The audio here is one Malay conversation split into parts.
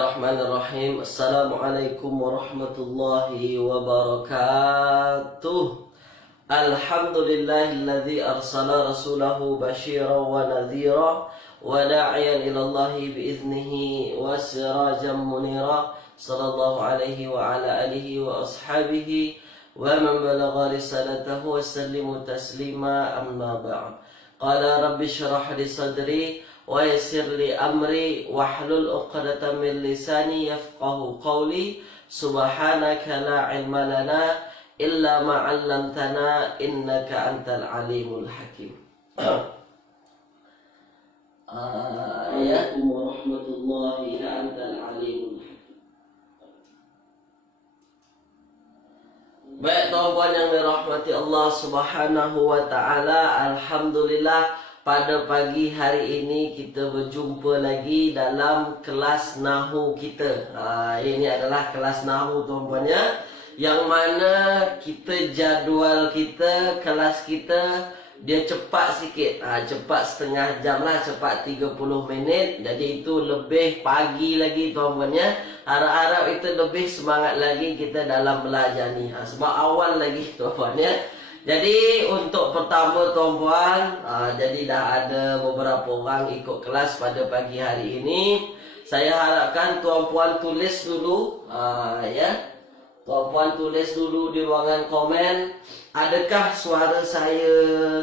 Bismillahirrahmanirrahim. Assalamualaikum warahmatullahi wabarakatuh. Alhamdulillahilladzi arsala rasulahu basyiran wa nadhira wa da'iyan ilallahi biiznihi wa sirajan munira. Sallallahu alaihi wa ala alihi wa ashabihi wa man balagha risalatahu wa sallimu taslima, amma ba'd. Qala rabbi shrah li sadri wa yassir li amri wahlul 'uqdatam min lisani yafqahu qawli. Subhanaka la ilma lana illa ma 'allamtana innaka antal alimul hakim. Assalamualaikum warahmatullahi antal alimul hakim. Baik tuan-tuan yang dirahmati Allah Subhanahu wa taala, alhamdulillah pada pagi hari ini kita berjumpa lagi dalam kelas Nahu kita. Ini adalah kelas Nahu tuan-tuan ya, yang mana kita jadual kita, kelas kita dia cepat sikit, cepat setengah jam lah, cepat 30 minit. Jadi itu lebih pagi lagi tuan-tuan ya. Harap-harap itu lebih semangat lagi kita dalam belajar ni, sebab awal lagi tuan-tuan ya. Jadi untuk pertama tuan-puan, jadi dah ada beberapa orang ikut kelas pada pagi hari ini. Saya harapkan tuan-puan tulis dulu, ya. Tuan-puan tulis dulu di ruangan komen, adakah suara saya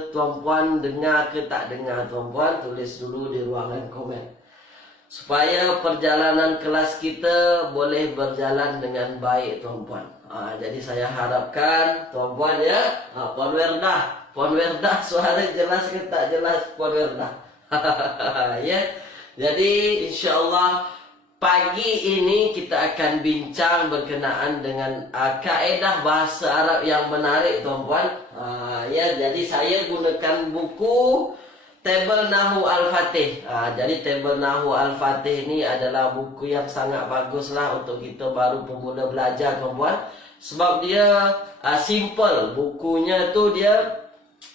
tuan-puan dengar ke tak dengar. Tuan-puan tulis dulu di ruangan komen, supaya perjalanan kelas kita boleh berjalan dengan baik tuan-puan. Jadi saya harapkan tuan-puan ya, Puan Werdah suara jelas ke tak jelas Puan Werdah? Ya. Jadi insyaallah pagi ini kita akan bincang berkenaan dengan kaedah bahasa Arab yang menarik tuan-puan. Ya, jadi saya gunakan buku Tabel Nahu Al-Fatih. Jadi Tabel Nahu Al-Fatih ini adalah buku yang sangat bagus lah untuk kita baru pemula belajar tuan-puan. Sebab dia simple, bukunya tu dia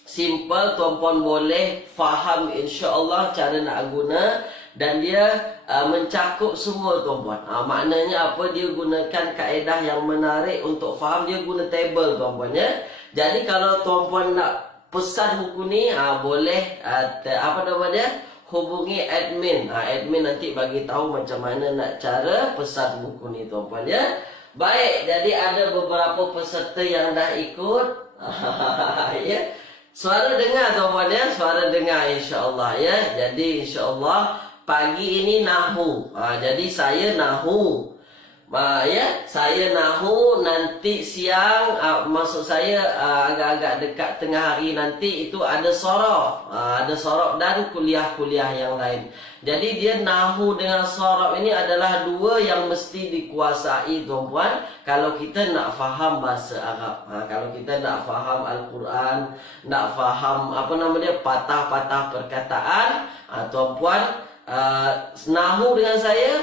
simple, tuan-puan boleh faham insya-Allah cara nak guna, dan dia mencakup semua tuan-puan. Maknanya apa, dia gunakan kaedah yang menarik untuk faham, dia guna table tuan-puan ya. Jadi kalau tuan-puan nak pesan buku ni, boleh apa nama dia, hubungi admin. Admin nanti bagi tahu macam mana nak cara pesan buku ni tuan-puan ya. Baik, jadi ada beberapa peserta yang dah ikut. Ya. Suara dengar tuan-puan ya, suara dengar insya-Allah ya. Jadi insya-Allah pagi ini Nahu. Jadi saya Nahu. Ya, saya Nahu, nanti siang, maksud saya agak-agak dekat tengah hari nanti itu ada sorof. Ada sorof dan kuliah-kuliah yang lain. Jadi dia Nahu dengan sorof ini adalah dua yang mesti dikuasai tuan-puan kalau kita nak faham bahasa Arab. Kalau kita nak faham Al-Quran, nak faham apa nama dia, patah-patah perkataan, tuan-puan, Nahu dengan saya,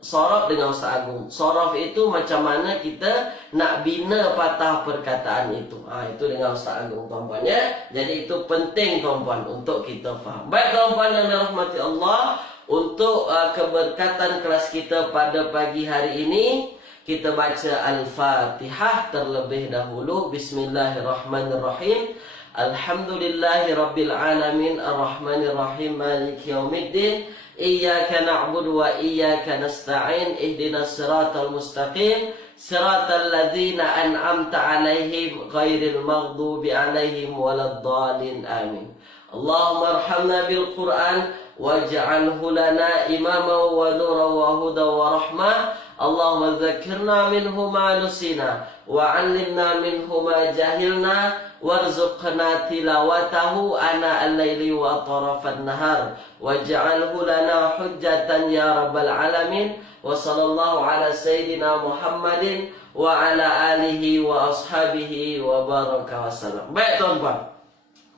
sorof dengan Ustaz Agung. Sorof itu macam mana kita nak bina patah perkataan itu. Itu dengan Ustaz Agung tuan-puan ya. Jadi itu penting tuan-puan untuk kita faham. Baik tuan-puan yang dirahmati Allah, untuk keberkatan kelas kita pada pagi hari ini, kita baca Al-Fatihah terlebih dahulu. Bismillahirrahmanirrahim. Alhamdulillahi rabbil alamin, arrahmanir rahim, maliki yaumiddin, iyyaka na'budu wa iyyaka nasta'in, ihdinas siratal mustaqim, siratal ladzina an'amta 'alaihim ghairil maghdubi 'alaihim waladdallin, amin. Allahumma arhamna bil Qur'an waj'alhu lana imaman wa nuran wa hudan wa rahmah. Allahumma dzakkirna minhu ma nusina wa 'allimna minhu ma jahilna warzuqna tilawatahu ana al-laili wa atrafan nahar waj'alhu lana hujjatan ya rabbal alamin. Wa sallallahu ala sayyidina Muhammadin wa ala alihi wa ashabihi wa baraka wasallam. Baik tuan-tuan,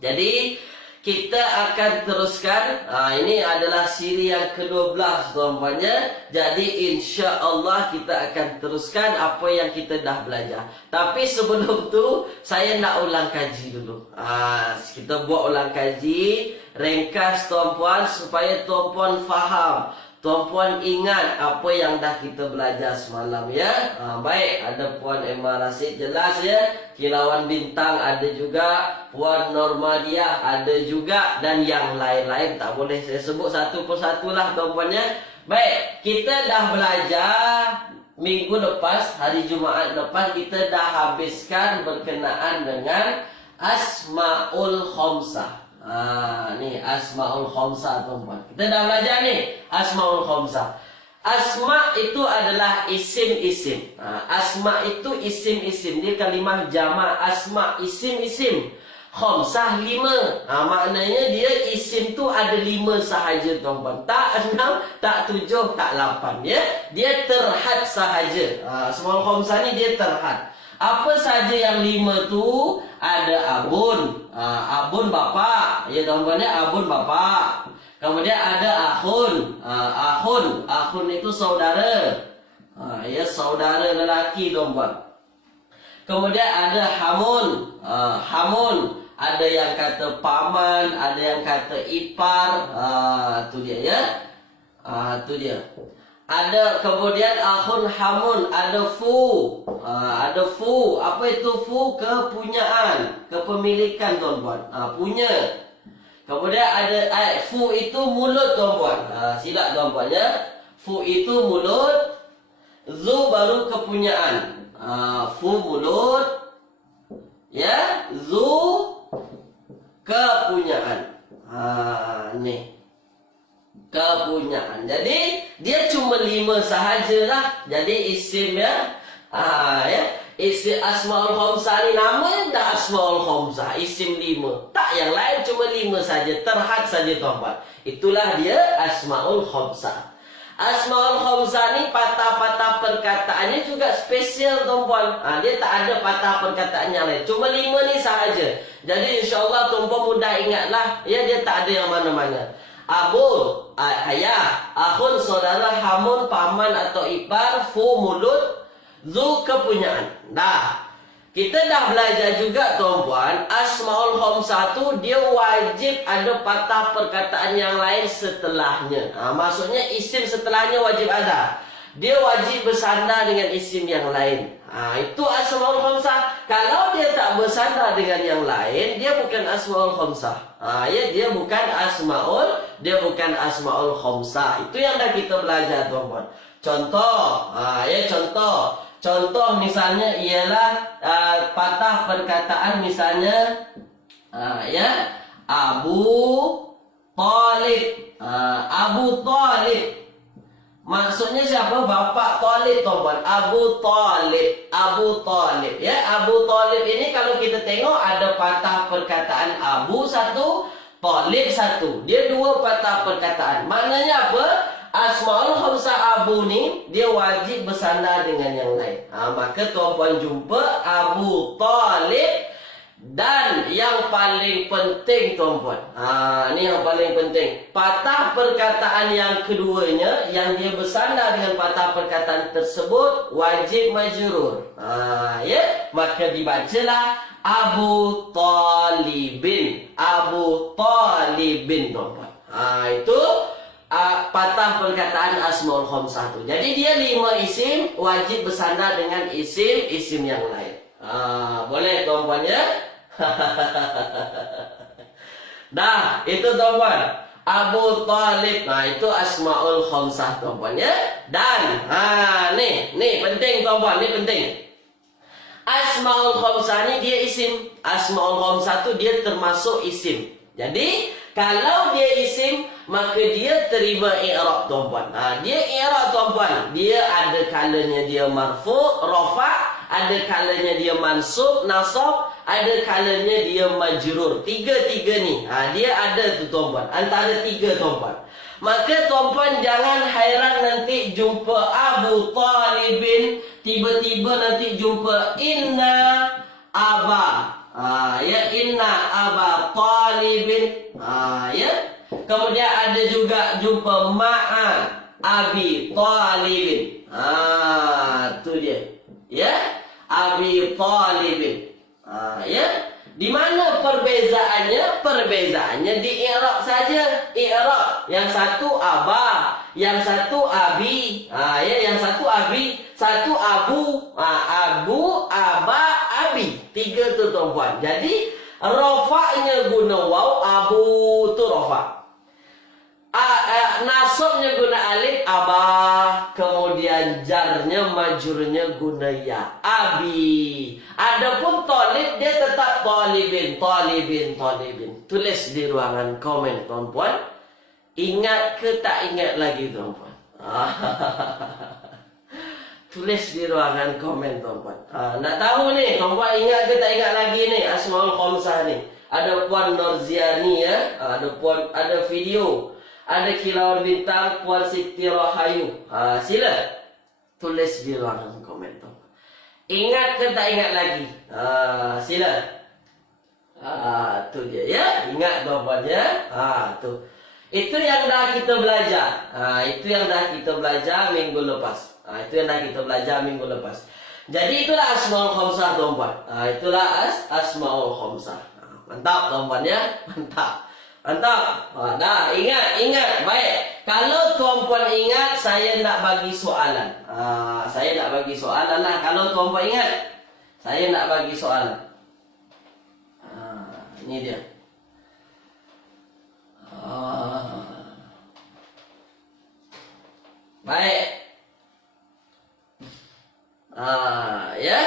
jadi kita akan teruskan. Ini adalah siri yang ke-12 tuan-tuan ya. Jadi insya Allah kita akan teruskan apa yang kita dah belajar. Tapi sebelum tu saya nak ulang kaji dulu. Kita buat ulang kaji ringkas tuan-puan, supaya tuan-puan faham. tuan-puan ingat apa yang dah kita belajar semalam ya. Baik, ada Puan Emma Rasid jelas ya. Kilauan Bintang ada juga, Puan Normadiah ada juga, dan yang lain-lain tak boleh saya sebut satu persatu lah tuan-puan ya. Baik, kita dah belajar minggu lepas, hari Jumaat lepas kita dah habiskan berkenaan dengan Asmaul Khamsah. Ni Asmaul Khamsah tuan-puan. Kita dah belajar ni Asmaul Khamsah. Asma itu adalah isim-isim. Asma itu isim-isim. Dia kalimah jamak asma, isim-isim. Khamsah 5. Maknanya dia isim tu ada 5 sahaja tuan-puan. Tak 6, tak 7, tak 8 ya. Dia terhad sahaja. Asmaul Khamsah ni dia terhad. Apa saja yang 5 tu? Ada abun, abun bapa, ya tuan-tuan ya, abun bapa. Kemudian ada akhun, akhun itu saudara, ya saudara lelaki tuan-tuan. Kemudian ada hamun, hamun, ada yang kata paman, ada yang kata ipar, tu dia ya, tu dia. Ada kemudian akhun hamun, ada fu, ada fu. Apa itu fu? Kepunyaan, kepemilikan tuan-puan, punya. Kemudian ada fu itu mulut tuan-puan. Silap tuan-puan ya. Fu itu mulut, zu baru kepunyaan. Fu mulut, ya, zu kepunyaan. Ni kepunyaan. Jadi dia cuma 5 sahajalah. Jadi isim ya. Ya. Isim Asmaul Khamsah ni namanya dah Asmaul Khamsah, isim 5. Tak, yang lain cuma 5 saja, terhad saja tuan-tuan. Itulah dia Asmaul Khamsah. Asmaul Khamsah ni patah-patah perkataannya juga spesial tuan-puan. Dia tak ada patah perkataan yang lain. Cuma 5 ni sahaja. Jadi insya-Allah tuan-puan mudah ingatlah. Ya, dia tak ada yang mana-mana. Abun, ayah, akhun, saudara, hamun, paman atau ipar, fu, mulut, zu, kepunyaan. Dah. Kita dah belajar juga tuan-puan, Asmaul Khamsah tu dia wajib ada patah perkataan yang lain setelahnya. Maksudnya isim setelahnya wajib ada. Dia wajib bersandar dengan isim yang lain. Itu Asmaul Khamsah. Kalau dia tak bersandar dengan yang lain, dia bukan Asmaul Khamsah. Ya, dia bukan Asmaul Khamsah. Itu yang dah kita belajar tuan-puan. Contoh, ya contoh. Contoh misalnya ialah patah perkataan misalnya ya Abu Talib. Abu Talib. Maksudnya siapa? Bapak Talib tuan-puan. Abu Talib. Abu Talib. Ya, Abu Talib ini kalau kita tengok ada patah perkataan Abu satu, Talib satu. Dia 2 patah perkataan. Maknanya apa? Asmaul Khamsah Abu ni dia wajib bersandar dengan yang lain. Maka tuan-puan jumpa Abu Talib. Dan yang paling penting tuan-puan, ni yang paling penting, patah perkataan yang keduanya yang dia bersandar dengan patah perkataan tersebut wajib majrur. Ya, maka dibacalah Abu Talibin. Abu Talibin tuan-puan. Itu patah perkataan Asmaul Khamsah tu. Jadi dia 5 isim wajib bersandar dengan isim-isim yang lain. Boleh tuan-puan ya? Dah, itu tuan-puan. Abu Talib. Itu Asmaul Khamsah tuan-puan ya. Dan ni penting tuan-puan, ni penting. Asmaul Khamsah ni dia isim. Asmaul Khamsah tu dia termasuk isim. Jadi kalau dia isim, maka dia terima i'rab tuan-puan. Dia i'rab tuan-puan. Dia ada kalanya dia marfu', rafa', ada kalanya dia mansub, nasab, ada kalanya dia majrur. Tiga-tiga ni, dia ada tu tuan-puan. Antara 3 tuan-puan. Maka tuan-puan jangan hairan nanti jumpa Abu Talibin, tiba-tiba nanti jumpa inna aba. Ya, inna aba talibin. Ya. Kemudian ada juga jumpa ma'a abi talibin. Tu dia. Ya, abi talibin. Ya. Di mana perbezaannya? Perbezaannya di i'rab saja. I'rab. Yang satu aba, Yang satu abi. Ya, yang satu abi. Satu abu. Abu, aba, abi. 3 tu tuan-puan. Jadi rofaknya guna waw, abu tu rofak. Nasabnya guna alif, abah. Kemudian jarnya, majurnya guna ya, abi. Adapun tolib, dia tetap tolibin, tolibin, tolibin. Tulis di ruangan komen, tuan-puan. Ingat ke tak ingat lagi, tuan-puan? Tulis di ruangan komen, tuan-puan. Nak tahu ni, tuan-puan ingat ke tak ingat lagi ni Asmaul Khamsah ni? Ada Puan Norziani ya, ada video. Ada kilauan bintang Puan Siti Rahayu. Sila tulis di ruangan komen tu. Ingat ke tak ingat lagi? Sila. Tu dia ya. Ingat tuan-puan ya. Tu. Itu yang dah kita belajar. Itu yang dah kita belajar minggu lepas. Itu yang dah kita belajar minggu lepas. Jadi itulah Asmaul Khamsah tuan-puan. Itulah Asmaul Khamsah. Mantap tuan-puan ya. Mantap. Mantap. Dah, ingat. Baik. Kalau tuan-puan ingat, saya nak bagi soalan. Saya nak bagi soalan lah. Kalau tuan-puan ingat, saya nak bagi soalan. Ini dia. Baik. Ya.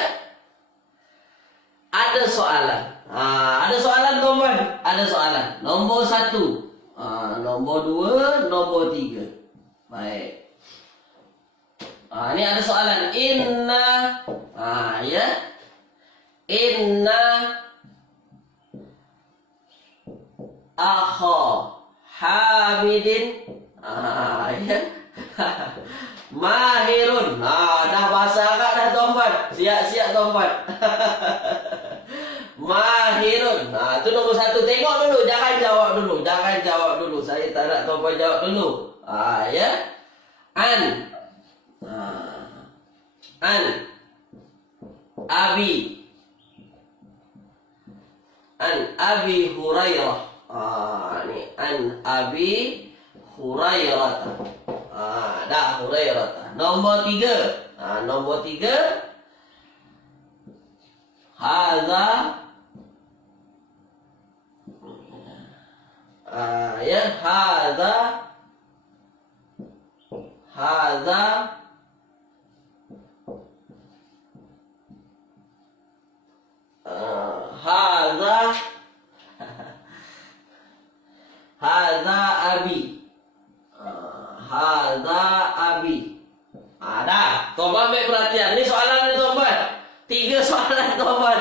Ada soalan. Ada soalan tuan-puan. Ada soalan. Nombor 1. Nombor 2. Nombor 3. Baik. Ini ada soalan. Inna. Ya. Inna. Akha. Hamidin. Ya. Mahirun. Dah bahasa Arab dah tuan-puan. Siap-siap tuan-puan. Mahirun. Tu nombor 1. Tengok dulu, jangan jawab dulu. Jangan jawab dulu. Saya tak nak tuan-puan jawab dulu. Ya. An Abi. An Abi Hurairah. Ni An Abi Hurairah. Dah Hurairah. Nombor 3. Nombor 3. Hadza. Ya, hadza. Hadza. Hadza. Hadza abi. Hadza abi. Dah. Tuan-puan ambil perhatian. Ni soalan ni tuan-puan. 3 soalan tuan-puan.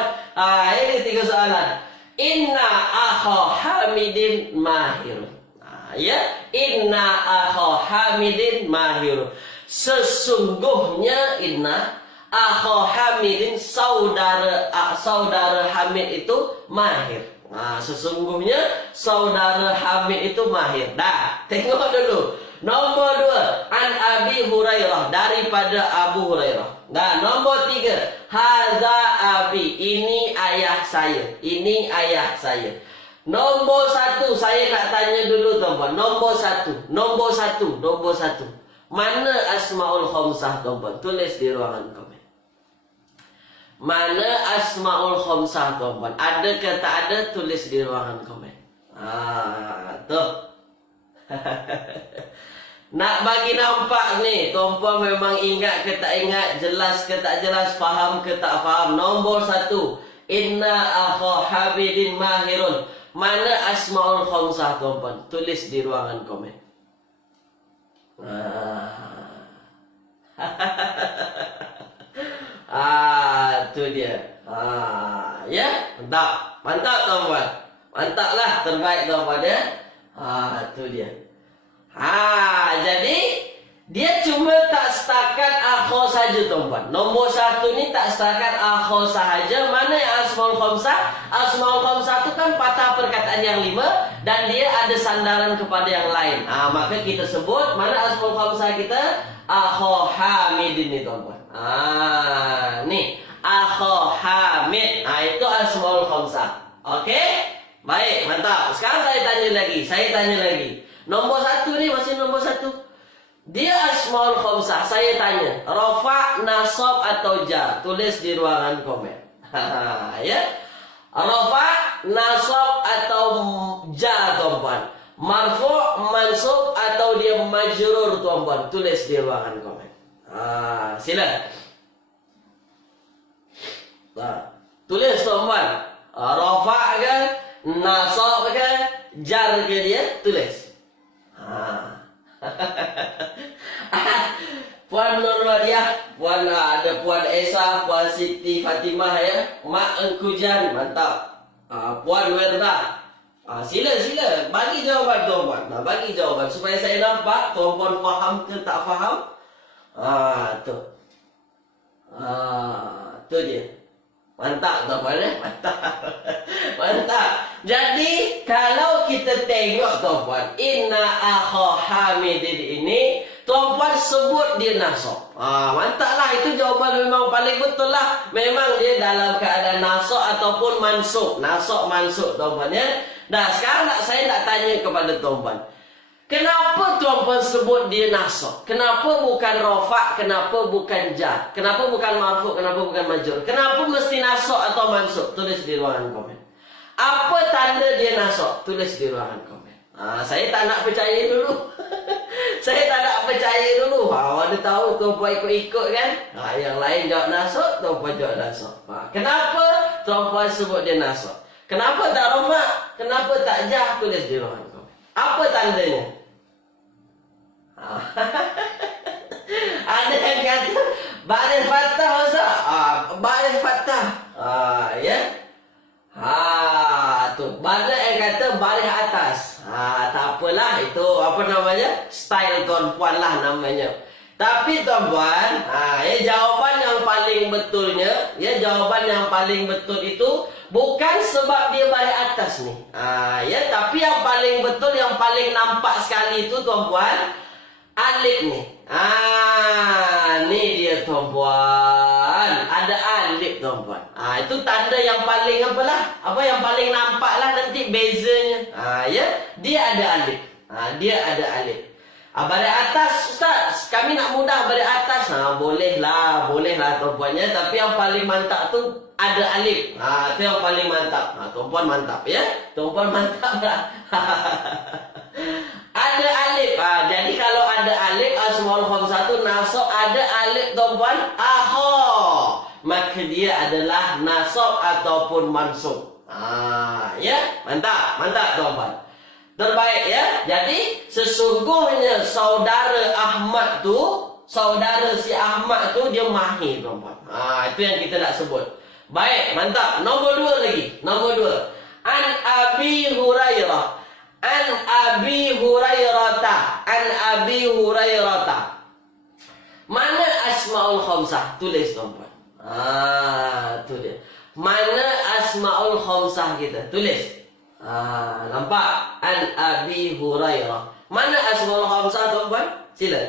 Ini 3 soalan. Inna akha Hamidin mahirun. Ya. Inna akha Hamidin mahirun. Sesungguhnya inna akha Hamidin, saudara Hamid itu mahir. Sesungguhnya saudara Hamid itu mahir. Dah, tengok dulu. Nombor 2, An Abi Hurairah, daripada Abu Hurairah. Dah, nombor 3, Hadza Abi, ini ayah saya. Ini ayah saya. Nombor 1, saya nak tanya dulu tuan-puan. Nombor 1. Mana Asmaul Khamsah tuan-puan? Tulis di ruangan komen. Mana Asmaul Khamsah tuan-puan? Ada ke tak ada? Tulis di ruangan komen. Tuh. Nak bagi nampak ni, tuan-puan memang ingat ke tak ingat, jelas ke tak jelas, faham ke tak faham. Nombor 1, Inna akha Hamidin mahirun. Mana Asmaul Khamsah tuan-puan? Tulis di ruangan komen. Tu dia. Ya, mantap. Mantap tuan-puan. Mantaplah, terbaik tuan-puan ya. Tu dia. Jadi dia cuma tak setakat akho saja tuan-puan. Nombor 1 ni tak setakat akho sahaja. Mana yang Asmaul Khamsah? Asmaul Khamsah tu kan patah perkataan yang 5 dan dia ada sandaran kepada yang lain. Maka kita sebut mana Asmaul Khamsah kita? Akho Hamidin ni tuan-puan. Ni akho Hamid. Itu Asmaul Khamsah. Okey? Baik, mantap. Sekarang saya tanya lagi. Nombor 1 ni masih nombor 1. Dia asmaul khamsah. Saya tanya, rafa, nasab atau jar? Tulis di ruangan komen. Ya. Rafa, nasab atau jar, tuan-puan? Marfu', mansub atau dia majrur, tuan-puan? Tulis di ruangan komen. Sila. Tulis, tuan-puan. Rafa ke, nasab ke, jar ke dia? Tulis. Puan Nurmadiah, Puan ada Puan Esa, Puan Siti Fatimah ya. Mak Engkujan, mantap. Puan Werda. Sila bagi jawaban tuan-puan. Bagi jawaban supaya saya nampak tuan-puan faham ke tak faham. Tu. Tu dia. Mantap tuan-puan ya. Mantap. Jadi kalau kita tengok tuan-puan, inna akha Hamidin ini tuan-puan sebut dia nasab. Mantaplah, itu jawaban memang paling betul lah. Memang dia dalam keadaan nasab ataupun mansub. Nasab mansub tuan-puan ya. Nah, sekarang saya nak tanya kepada tuan-puan. Kenapa tuan-puan sebut dia nasab? Kenapa bukan rafa? Kenapa bukan jar? Kenapa bukan marfu? Kenapa bukan majrur? Kenapa mesti nasab atau mansub? Tulis di ruangan komen. Apa tanda dia nasab? Tulis di ruangan komen. Saya tak nak percaya dulu. Saya tak nak percaya dulu. Ada tahu tuan-puan ikut-ikut kan? Yang lain jawab nasab, tuan-puan jawab nasab. Kenapa tuan-puan sebut dia nasab? Kenapa tak rafa? Kenapa tak jar? Tulis di ruangan komen. Apa tandanya? Ada yang kata baris fathah Ustaz. Baris fathah. Ya. Tu. Banyak yang kata baris atas. Tak apalah, itu apa namanya? Style tuan-puan lah namanya. Tapi tuan-puan, jawaban yang paling betulnya, jawaban yang paling betul itu bukan sebab dia baris atas nih. Tapi yang paling betul, yang paling nampak sekali itu tuan-puan, alif nih. Ni dia tuan-puan. Ada alif tuan-puan. Itu tanda yang paling apalah? Yang paling nampak lah nanti bezanya. Dia ada alif. Dia ada alif. Baris atas Ustaz, kami nak mudah baris atas. Bolehlah tuan-puannya. Tapi yang paling mantap tu ada alif. Itu yang paling mantap. Tuan-puan mantap ya. Tuan-puan mantap lah. Ada alif. Jadi kalau ada alif, asmaul khamsah tu nasab ada alif tuan-puan, maka dia adalah nasab ataupun mansub. Ya, mantap tuan-puan. Terbaik ya. Jadi sesungguhnya saudara Ahmad tu, saudara si Ahmad tu dia mahir tuan-puan. Itu yang kita nak sebut. Baik, mantap. Nombor 2 lagi. Nombor 2. An Abi Hurairah. An Abi Hurairata. An Abi Hurairata. Mana asmaul khamsah? Tulis tuan-puan. Tu dia. Mana asmaul khamsah kita? Tulis. Nampak? An Abi Hurairah. Mana asmaul khamsah tuan-puan? Sila.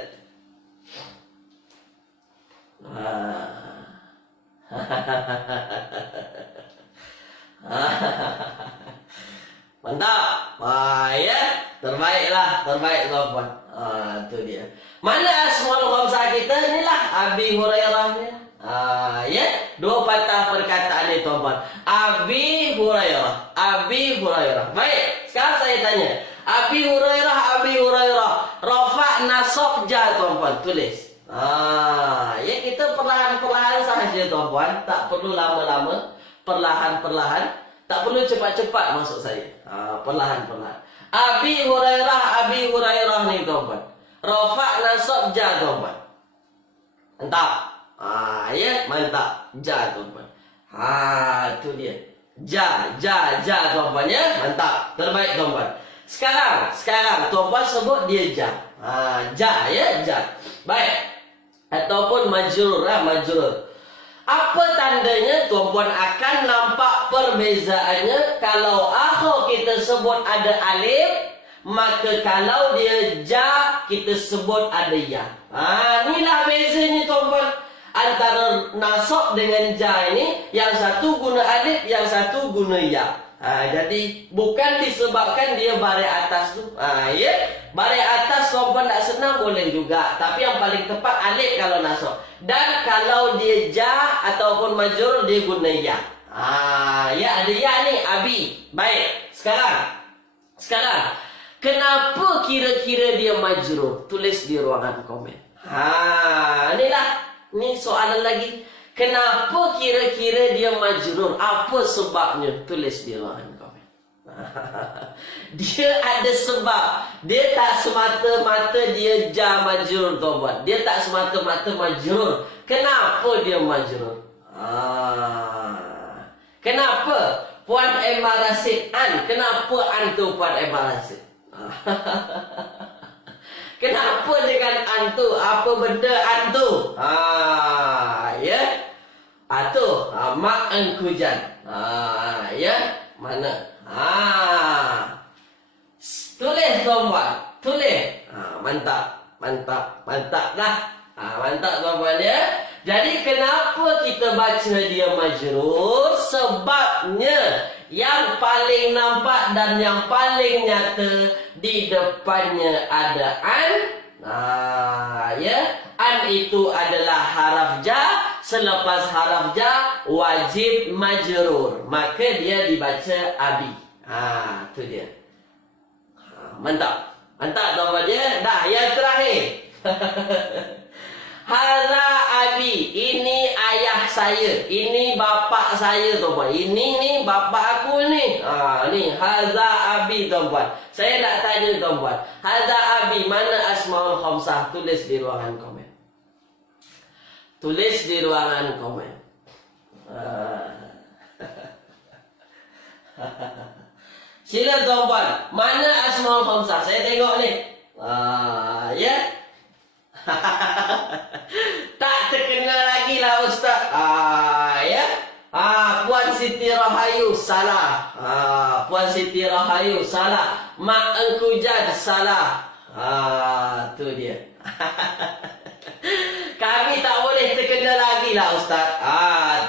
Mantap. Ya, terbaik tuan-puan. Tu dia. Mana asmaul khamsah kita? Inilah Abi Hurairah ni. Ya, dua patah perkataan ni tuan-puan. Abi Hurairah. Baik, sekarang saya tanya. Abi Hurairah. Rafa, nasab, jar tuan-puan. Tulis. Ya, kita perlahan-perlahan sahaja tuan-puan. Tak perlu lama-lama. Perlahan-perlahan. Tak perlu cepat-cepat maksud saya. Perlahan-perlahan. Abi Hurairah ni tuan-puan. Rafa, nasab, jar tuan-puan. Mantap. Ya, mantap. Jar tuan-puan. Tu dia. Jar tuan-puan ya. Mantap. Terbaik tuan-puan. Sekarang tuan-puan sebut dia jar. Jar ya, jar. Baik. Ataupun majrur. Apa tandanya? Tuan-puan akan nampak perbezaannya. Kalau kita sebut ada alif, maka kalau dia jar, kita sebut ada ya. Inilah bezanya tuan-puan antara nasab dengan jar ini. Yang satu guna alif, yang satu guna ya. Jadi bukan disebabkan dia baris atas tu. Ya, baris atas tuan-puan tak senang boleh juga. Tapi yang paling tepat alif kalau nasab. Dan kalau dia ja ataupun majrur dia guna ya. Ya ada ya ni abi. Baik. Sekarang kenapa kira-kira dia majrur? Tulis di ruangan komen. Ni soalan lagi. Kenapa kira-kira dia majrur? Apa sebabnya? Tulis di ruangan komen. Dia ada sebab. Dia tak semata-mata dia ja majrur, tuan-puan. Dia tak semata-mata majrur. Kenapa dia majrur? Kenapa? Puan Emma Rasid An. Kenapa An tu Puan Emma Rasid? Kenapa dengan An tu? Apa benda An tu? Ya. Mak engkujan. Ya. Mana? Tulis tuan-puan. Tulis. Mantap dah. Mantap tuan-puan ya. Jadi kenapa kita baca dia majrur? Sebabnya yang paling nampak dan yang paling nyata di depannya ada an. Ya, an itu adalah haraf ja. Selepas haraf ja wajib majrur, maka dia dibaca abi. Tu dia. Mantap tuan-puan ya. Dah yang terakhir. Hadza abi, ini ayah saya, ini bapa saya tuan-puan. Ini ni bapa aku ni. Ni hadza abi tuan-puan. Saya nak tanya tuan-puan, hadza abi mana asmaul khamsah? Tulis di ruangan komen. Tulis di ruangan komen. Sila tuan-puan, mana asmaul khamsah? Saya tengok ni. Ya. Tak terkenal lagi lah Ustaz. Ya. Puan Siti Rahayu salah. Puan Siti Rahayu salah. Mak engkujan salah. Tu dia. Kami tak boleh terkenal lagi lah Ustaz.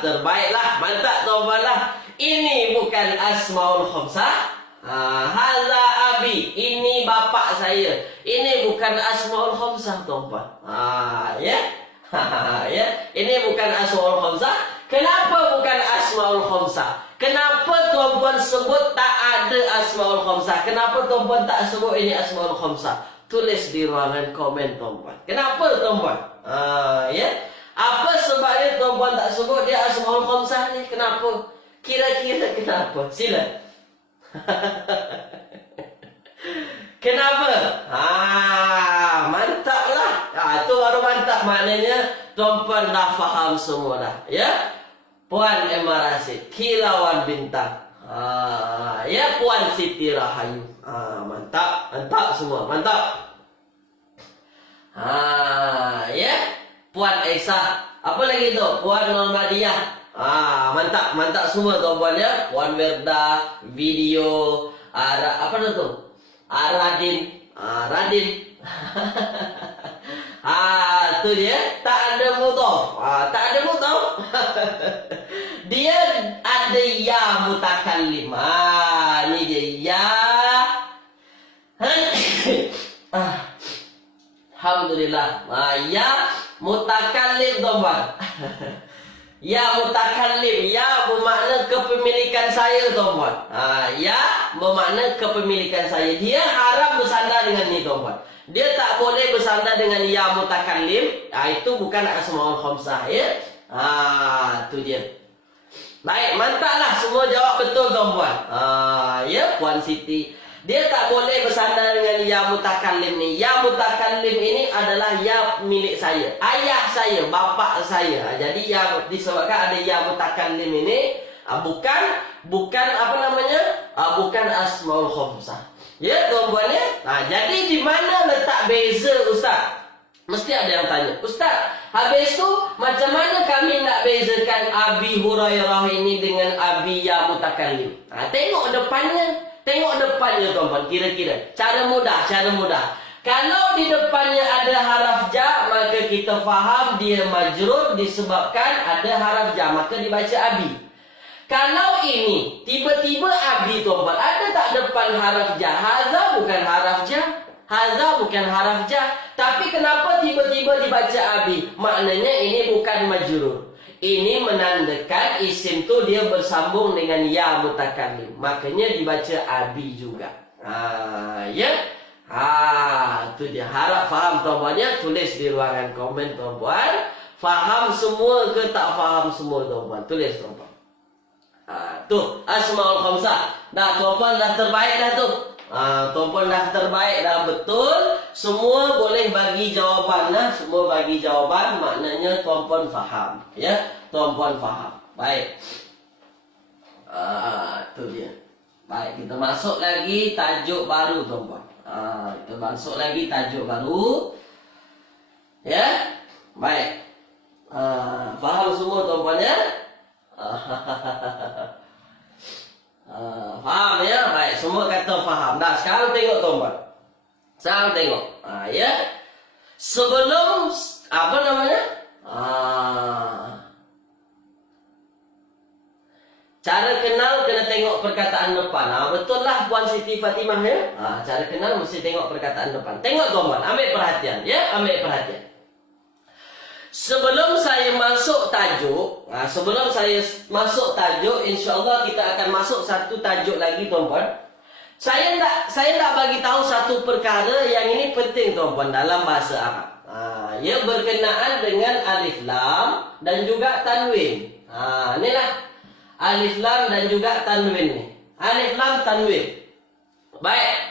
Terbaiklah. Mantap tuan-puan lah. Ini bukan asmaul khamsah. Hadza abi, ini bapa saya. Ini bukan asmaul khamsah tuan-puan. Ya. Ya, ini bukan asmaul khamsah. Kenapa bukan asmaul khamsah? Kenapa tuan-puan sebut tak ada asmaul khamsah? Kenapa tuan-puan tak sebut ini asmaul khamsah? Tulis di ruangan komen tuan-puan. Kenapa tuan-puan? Ya. Apa sebabnya tuan-puan tak sebut dia asmaul khamsah ni? Kenapa? Kira-kira kenapa? Sila. Kenapa? Mantaplah. Tu baru mantap. Maknanya tuan-puan dah faham semua dah. Ya. Puan Emma Rasid, kilauan bintang. Ya, Puan Siti Rahayu. Mantap semua. Mantap. Ya. Puan Aisyah. Apa lagi tu? Puan Muhammadiyah. Mantap semua tuan-puan ya. Puan Merda, video, apa tu? Radin. Tu dia. Tak ada mudhaf. Dia ada ya mutakallim. Ni dia ya. Alhamdulillah. Ya mutakallim tuan-puan. Ya mutakallim, ya bermakna kepemilikan saya tuan-puan. Ya bermakna kepemilikan saya. Dia haram bersandar dengan ni tuan-puan. Dia tak boleh bersandar dengan ya mutakallim. Itu bukan asmaul khamsah ya. Tu dia. Baik, mantaplah semua jawab betul tuan-puan. Ya, Puan Siti. Dia tak boleh bersandar dengan ya mutakallim ni. Ya mutakallim ini adalah ya milik saya. Ayah saya, bapa saya. Jadi ya disebabkan ada ya mutakallim ini bukan apa namanya? Bukan asmaul khamsah. Ya, tuan-puan ya. Jadi di mana letak beza Ustaz? Mesti ada yang tanya, Ustaz, habis tu macam mana kami nak bezakan Abi Hurairah ini dengan Abi ya mutakallim? Tengok depannya. Tuan-puan, kira-kira. Cara mudah. Kalau di depannya ada haraf ja, maka kita faham dia majrur disebabkan ada haraf ja, maka dibaca abi. Kalau ini tiba-tiba abi tuan-tuan, ada tak depan haraf ja? Haza bukan haraf ja. Haza bukan haraf ja. Tapi kenapa tiba-tiba dibaca abi? Maknanya ini bukan majrur. Ini menandakan isim tu dia bersambung dengan ya mutakallim. Makanya dibaca abi juga. Ya. Itu dia. Harap faham tuan-tuannya. Tulis di ruangan komen tuan-tuan. Faham semua ke tak faham semua tuan-tuan? Tulis tuan-tuan. Tuh, Asmaul Khamsah. Dah tuan-tuan dah terbaik dah tu. Tuan-puan dah terbaik, dah betul. Semua boleh bagi jawapan lah. Semua bagi jawapan, maknanya tuan-puan faham. Ya, tuan-puan faham. Baik. Itu dia. Baik, kita masuk lagi tajuk baru tuan-puan. Kita masuk lagi tajuk baru. Ya, baik. Faham semua tuan-puan ya? Faham ya? Baik, semua kata faham. Dah, sekarang tengok tuan-tuan. Sekarang tengok. Ya. Sebelum apa namanya? Cara kenal kena tengok perkataan depan. Betul lah Puan Siti Fatimah ya? Cara kenal mesti tengok perkataan depan. Tengok tuan-tuan, ambil perhatian ya, ambil perhatian. Sebelum saya masuk tajuk, insya-Allah kita akan masuk satu tajuk lagi tuan-puan. Saya tak bagi tahu satu perkara yang ini penting tuan-puan dalam bahasa Arab. Ia berkenaan dengan alif lam dan juga tanwin. Inilah alif lam dan juga tanwin ni. Alif lam tanwin. Baik.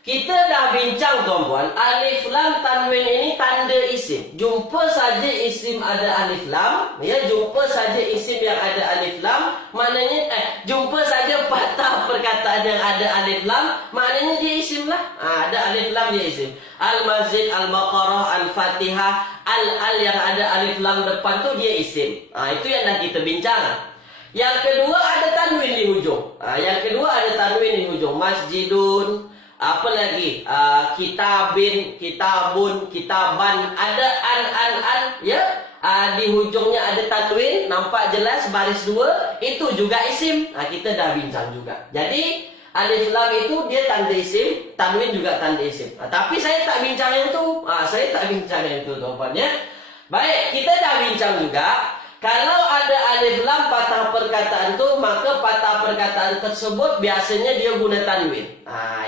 Kita dah bincang tuan-puan, alif lam tanwin ini tanda isim. Jumpa saja isim ada alif lam, ya, jumpa saja isim yang ada alif lam, maknanya jumpa saja patah perkataan yang ada alif lam, maknanya dia isim lah. Ada alif lam dia isim. Al-Masjid, Al-Baqarah, Al-Fatihah, Al yang ada alif lam depan tu dia isim. Itu yang dah kita bincang. Yang kedua ada tanwin di hujung. Yang kedua ada tanwin di hujung. Masjidun, apa lagi? Kitabin, kitabun, kitaban. Ada an, ya. Di hujungnya ada tanwin, nampak jelas baris dua. Itu juga isim. Kita dah bincang juga. Jadi alif lam itu dia tanda isim, tanwin juga tanda isim. Tapi saya tak bincang yang tu. Saya tak bincang yang tu tuan-tuan ya. Baik, kita dah bincang juga. Kalau ada alif lam patah perkataan tu, maka patah perkataan tersebut biasanya dia guna tanwin.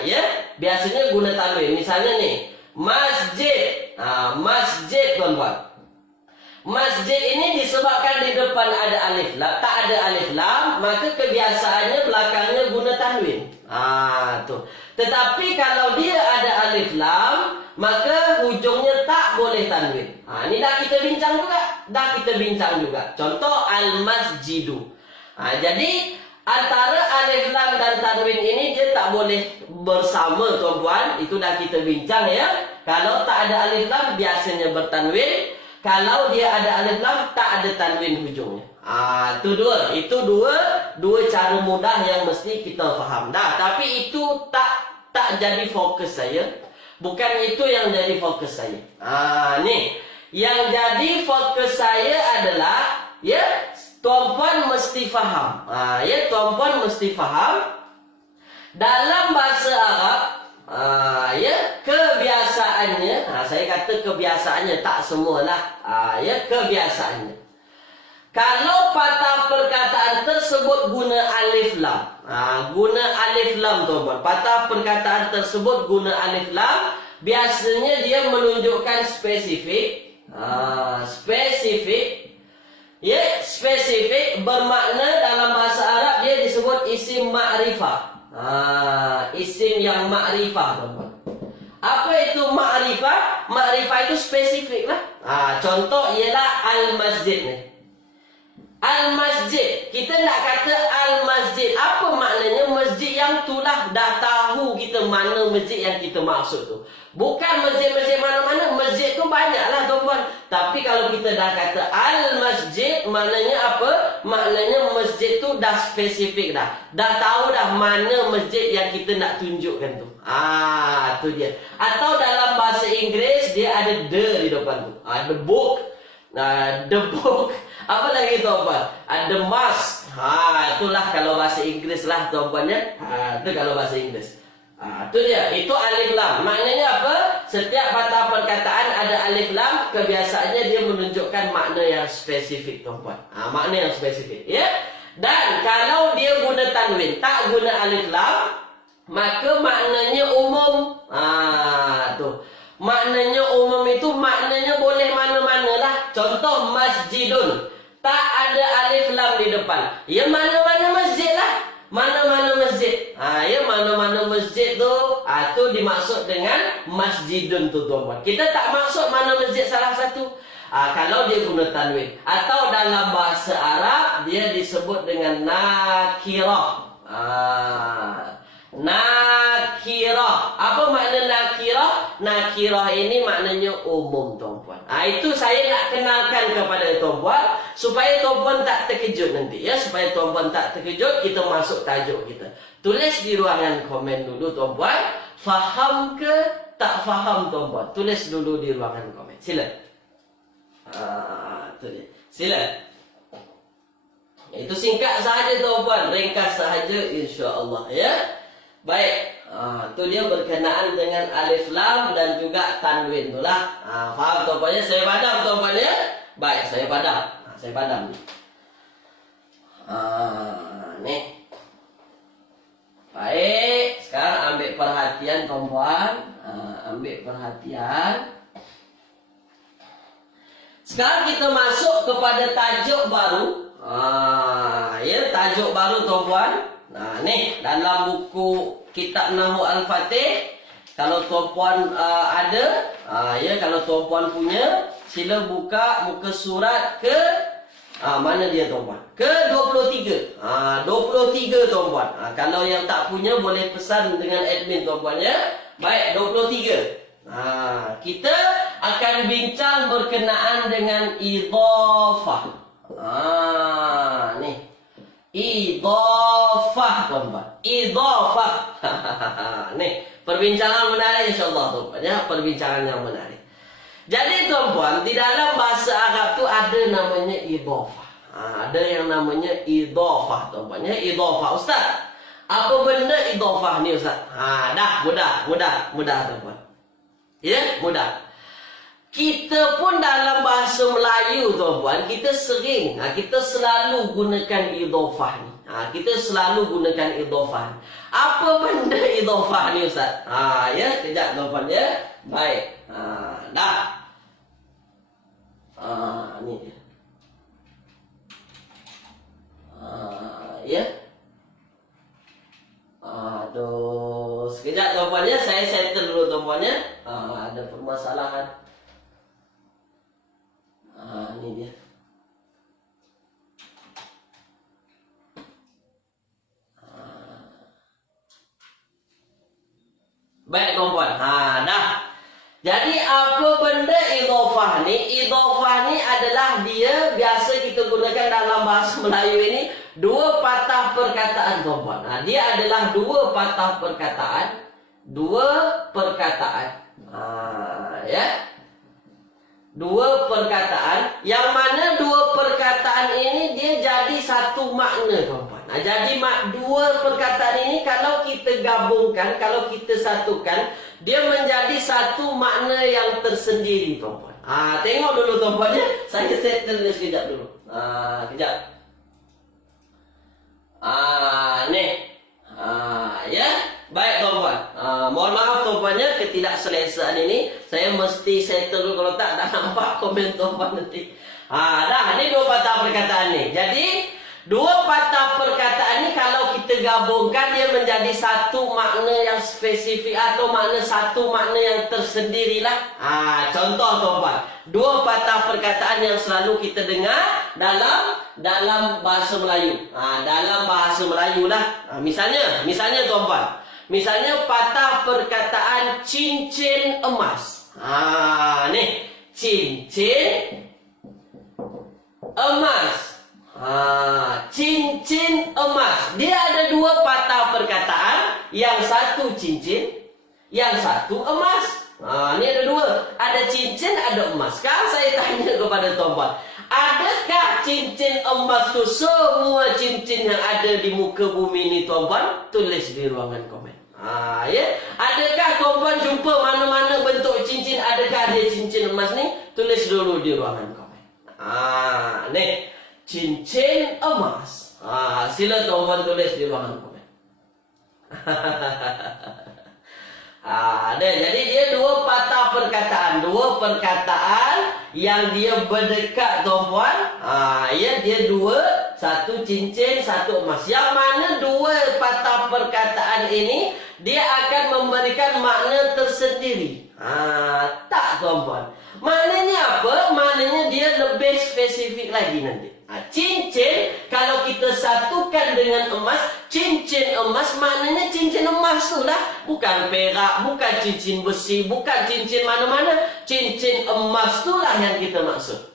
Ya, biasanya guna tanwin. Misalnya nih, masjid. Masjid tuan-tuan. Masjid ini disebabkan di depan ada alif lam, tak ada alif lam, maka kebiasaannya belakangnya guna tanwin. Tuh. Tetapi kalau dia ada alif lam, maka hujungnya tak boleh tanwin. Ini dah kita bincang juga. Contoh al-masjidu. Jadi antara alif lam dan tanwin ini dia tak boleh bersama tuan-tuan. Itu dah kita bincang ya. Kalau tak ada alif lam biasanya bertanwin. Kalau dia ada alif lam tak ada tanwin hujungnya. Itu dua cara mudah yang mesti kita faham. Tapi itu tak jadi fokus saya. Bukan itu yang jadi fokus saya. Nih, yang jadi fokus saya adalah ya, tuan-puan mesti faham. Ya, tuan-puan mesti faham dalam bahasa Arab. Ya, kebiasaannya, saya kata kebiasaannya, tak semualah. Ya, kebiasaannya. Kalau patah perkataan tersebut guna alif lam. Guna alif lam tuan-tuan. Patah perkataan tersebut guna alif lam. Biasanya dia menunjukkan spesifik. Spesifik. Ya, spesifik bermakna dalam bahasa Arab dia disebut isim ma'rifah. Isim yang ma'rifah tuan-tuan. Apa itu ma'rifah? Ma'rifah itu spesifik lah. Contoh ialah al-masjid ni. Al-masjid. Kita nak kata al-masjid. Apa maknanya? Masjid yang tu lah. Dah tahu kita mana masjid yang kita maksud tu. Bukan masjid-masjid mana-mana. Masjid tu banyak lah tuan-tuan. Tapi kalau kita dah kata al-masjid, maknanya apa? Maknanya masjid tu dah spesifik dah. Dah tahu dah mana masjid yang kita nak tunjukkan tu. Tu dia. Atau dalam bahasa Inggeris, dia ada the di depan tu. The book. The book. Apa lagi tuan-puan? Ada mask. Itulah kalau bahasa Inggris lah tuan-puan ya. Itu kalau bahasa Inggris. Itu dia. Itu alif lam. Maknanya apa? Setiap patah perkataan ada alif lam. Kebiasaannya dia menunjukkan makna yang spesifik tuan-puan. Makna yang spesifik. Ya. Dan kalau dia guna tanwin, tak guna alif lam, maka maknanya umum. Tuh. Maknanya umum itu maknanya boleh mana-mana lah. Contoh masjidun. Tak ada alif lam di depan. Ya mana-mana masjid lah. Mana-mana masjid. Ya mana-mana masjid tu. Tu dimaksud dengan masjidun tu tuan-tuan. Kita tak maksud mana masjid salah satu. Kalau dia guna tanwin. Atau dalam bahasa Arab dia disebut dengan nakirah. Nakirah. Apa makna nakirah? Nakirah ini maknanya umum tuan-puan. Itu saya nak kenalkan kepada tuan-puan supaya tuan-puan tak terkejut nanti ya. Supaya tuan-puan tak terkejut, kita masuk tajuk kita. Tulis di ruangan komen dulu tuan-puan. Faham ke tak faham tuan-puan? Tulis dulu di ruangan komen. Sila. Tulis. Sila. Itu singkat sahaja tuan-puan. Ringkas sahaja insya-Allah ya. Baik, itu dia berkenaan dengan alif lam dan juga tanwin itulah. Faham tuan-puan ya? Saya padam tuan-puan ya? Baik, saya padam. Saya padam. Nih. Baik, sekarang ambil perhatian tuan-puan. Ambil perhatian. Sekarang kita masuk kepada tajuk baru. Ya, tajuk baru tuan-puan. Nih dalam buku kitab Nahwu Al-Fatih, kalau tuan-puan ada, ya kalau tuan-puan punya, sila buka muka surat ke mana dia tuan-puan? Ke 23. 23 tuan-puan. Kalau yang tak punya boleh pesan dengan admin tuan-puan ya. Baik, 23. Kita akan bincang berkenaan dengan idhafah. Nih. Idhafah tuan-tuan. Idhafah. Nih, perbincangan menarik insya-Allah tuan-tuan ya, perbincangan yang menarik. Jadi tuan-tuan, di dalam bahasa Arab tu ada namanya idhafah. Ada yang namanya idhafah tuan-tuan ya, idhafah. Ustaz, apa benda idhafah ni Ustaz? Dah mudah tuan-tuan. Ya, mudah. Kita pun dalam bahasa Melayu tuan-puan, kita sering, kita selalu gunakan idhafah ni. Kita selalu gunakan idhafah. Apa benda idhafah ni Ustaz? Ya, kejap tuan-puan ya. Baik. Dah. Ni dia. Ya. Aduh, sekejap tuan-puan ya, saya settle dulu tuan-puan ya. Ada permasalahan. Ini dia. Baik tuan-puan. Dah. Jadi apa benda idhafah ni? Idhafah ni adalah dia biasa kita gunakan dalam bahasa Melayu ini dua patah perkataan tuan-puan. Dia adalah dua patah perkataan. Ya. Dua perkataan, yang mana dua perkataan ini dia jadi satu makna tuan-puan. Jadi dua perkataan ini kalau kita gabungkan, kalau kita satukan, dia menjadi satu makna yang tersendiri tuan-puan. Tengok dulu tuan-puan ya. Saya settle ni sekejap dulu. Kejap. Nih. Ya. Baik tuan-puan. Mohon maaf tuan-puannya ketidakselesaan ini. Saya mesti settle dulu, kalau tak nampak komen tuan-puan nanti. Dah, ini dua patah perkataan ni. Jadi dua patah perkataan ni kalau kita gabungkan dia menjadi satu makna yang spesifik atau satu makna yang tersendirilah. Contoh tuan-puan, dua patah perkataan yang selalu kita dengar dalam bahasa Melayu. Dalam bahasa Melayu lah. Misalnya tuan-puan. Misalnya patah perkataan cincin emas. Nih, cincin emas. Cincin emas. Dia ada dua patah perkataan, yang satu cincin, yang satu emas. Ini ada dua. Ada cincin, ada emas. Sekarang saya tanya kepada tuan-tuan. Adakah cincin emas itu semua cincin yang ada di muka bumi ini tuan-tuan? Tulis di ruangan komen. Ya. Adakah tuan-tuan jumpa mana-mana bentuk cincin? Adakah ada cincin emas ni? Tulis dulu di ruangan komen. Nih. Cincin emas. Sila tuan-tuan tulis di ruangan komen. Jadi dia dua patah perkataan. Dua perkataan yang dia berdekat tuan-puan. Ya, dia dua. Satu cincin, satu emas. Yang mana dua patah perkataan ini dia akan memberikan makna tersendiri. Tak tuan-puan. Maknanya apa? Maknanya dia lebih spesifik lagi nanti. Cincin, kalau kita satukan dengan emas, cincin emas, maknanya cincin emas tu lah. Bukan perak, bukan cincin besi, bukan cincin mana-mana. Cincin emas tu lah yang kita maksud.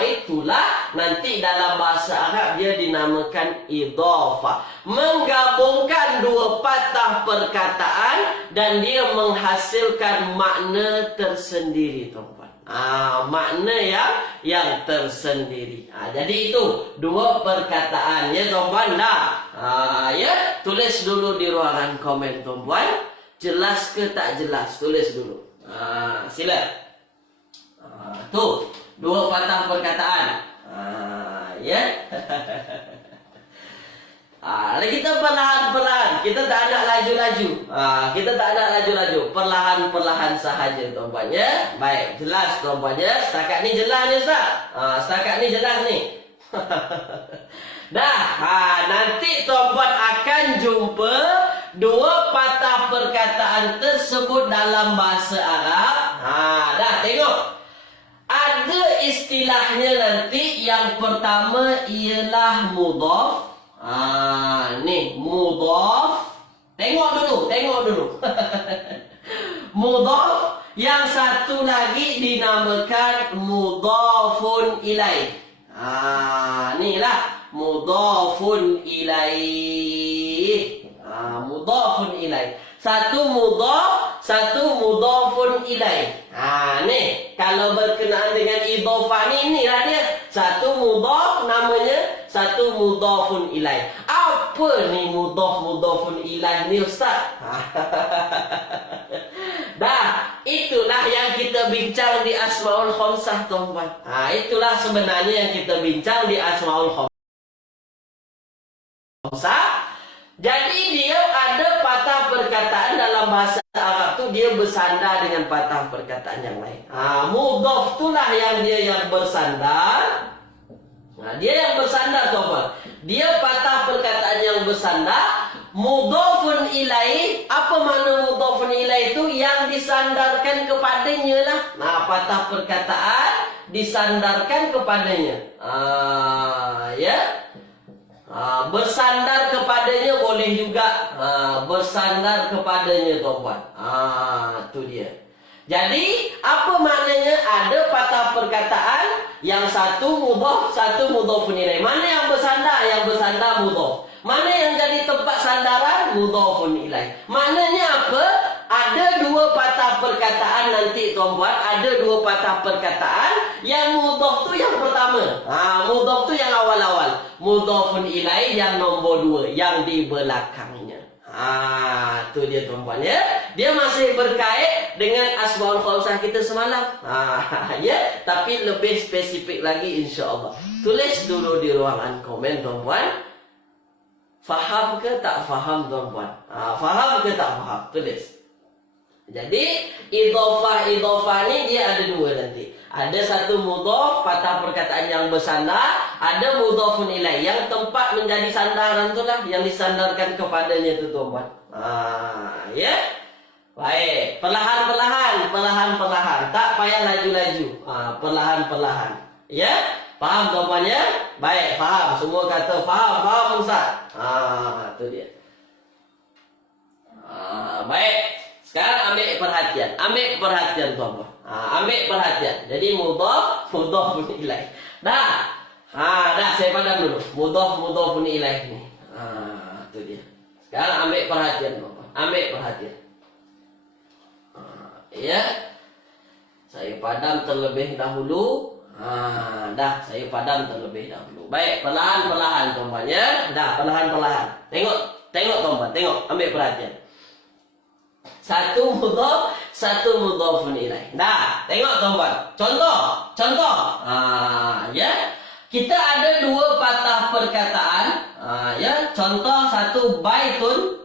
Itulah nanti dalam bahasa Arab dia dinamakan idhafah. Menggabungkan dua patah perkataan dan dia menghasilkan makna tersendiri, tuan-tuan. Makna yang tersendiri. Jadi itu dua perkataan ya tuan-tuan. Ya, tulis dulu di ruangan komen tuan-tuan. Jelas ke tak jelas? Tulis dulu. Sila. Tuh, dua patah perkataan. Ya. Kita perlahan-perlahan. Kita tak ada laju-laju. Kita tak ada laju-laju. Perlahan-perlahan sahaja tuan-puan ya. Baik, jelas tuan-puan ya. Setakat ni jelas ni Ustaz. Setakat ni jelas ni. Dah, nanti tuan-puan akan jumpa dua patah perkataan tersebut dalam bahasa Arab. Dah tengok. Ada istilahnya nanti. Yang pertama ialah mudhaf. Ni mudhaf. Tengok dulu. Mudhaf. Yang satu lagi dinamakan mudhafun ilaih. Ni lah mudhafun ilaih. Mudhafun ilaih. Satu mudhaf, satu mudhafun ilaih. Ni kalau berkenaan dengan idhafah ni lah dia. Satu mudhaf namanya, satu mudhafun ilaih. Apa ni mudhafun ilaih ni Ustaz? Dah, itulah yang kita bincang di Asmaul Khamsah tuan-tuan. Itulah sebenarnya yang kita bincang di Asmaul Khamsah. Jadi dia ada patah perkataan dalam bahasa Arab tu dia bersandar dengan patah perkataan yang lain. Mudhaf itulah yang dia yang bersandar. Dia yang bersandar tuan-tuan. Dia patah perkataan yang bersandar. Mudhafun ilaih. Apa makna mudhafun ilaih itu? Yang disandarkan kepadanya lah. Patah perkataan disandarkan kepadanya. Ya. Bersandar kepadanya boleh juga. Bersandar kepadanya tuan-tuan. Itu dia. Jadi apa maknanya? Ada patah perkataan. Yang satu mudhaf, satu mudhafun ilaih. Mana yang bersandar? Yang bersandar mudhaf. Mana yang jadi tempat sandaran? Mudhafun ilaih. Maknanya apa? Ada dua patah perkataan nanti tuan-tuan. Ada dua patah perkataan. Yang mudhaf tu yang pertama. Mudhaf tu yang awal-awal. Mudhafun ilaih yang nombor dua. Yang di belakangnya. Tu dia tuan-tuan ya. Dia masih berkait dengan Asmaul Khamsah kita semalam. Ya, tapi lebih spesifik lagi insya-Allah. Tulis dulu di ruangan komen tuan-tuan. Faham ke tak faham tuan-tuan? Faham ke tak faham? Tulis. Jadi idhafah ni dia ada dua nanti. Ada satu mudhaf, patah perkataan yang bersandar. Ada mudhafun ilaih yang tempat menjadi sandaran tu lah, yang disandarkan kepadanya tu tuan-tuan. Ya. Baik, perlahan-perlahan. Tak payah laju-laju. Perlahan-perlahan. Ya. Faham tuan-tuan ya? Baik, faham. Semua kata faham Ustaz. Tu dia. Baik. Sekarang ambil perhatian tuan-tuan. Ambil perhatian. Jadi mudhafun ilaih. Dah saya padam dulu. Mudhafun ilaih ni. Tu dia. Sekarang ambil perhatian tuan-tuan. Ambil perhatian. Ya. Saya padam terlebih dahulu. Dah, saya padam terlebih dahulu. Baik, perlahan-perlahan tuan-tuan ya. Dah, perlahan-perlahan. Tengok tuan-tuan, tengok, ambil perhatian. Satu mudhafun ilaih. Dah, tengok tuan-tuan. Contoh. Ya. Kita ada dua patah perkataan. Ya, contoh satu baitun.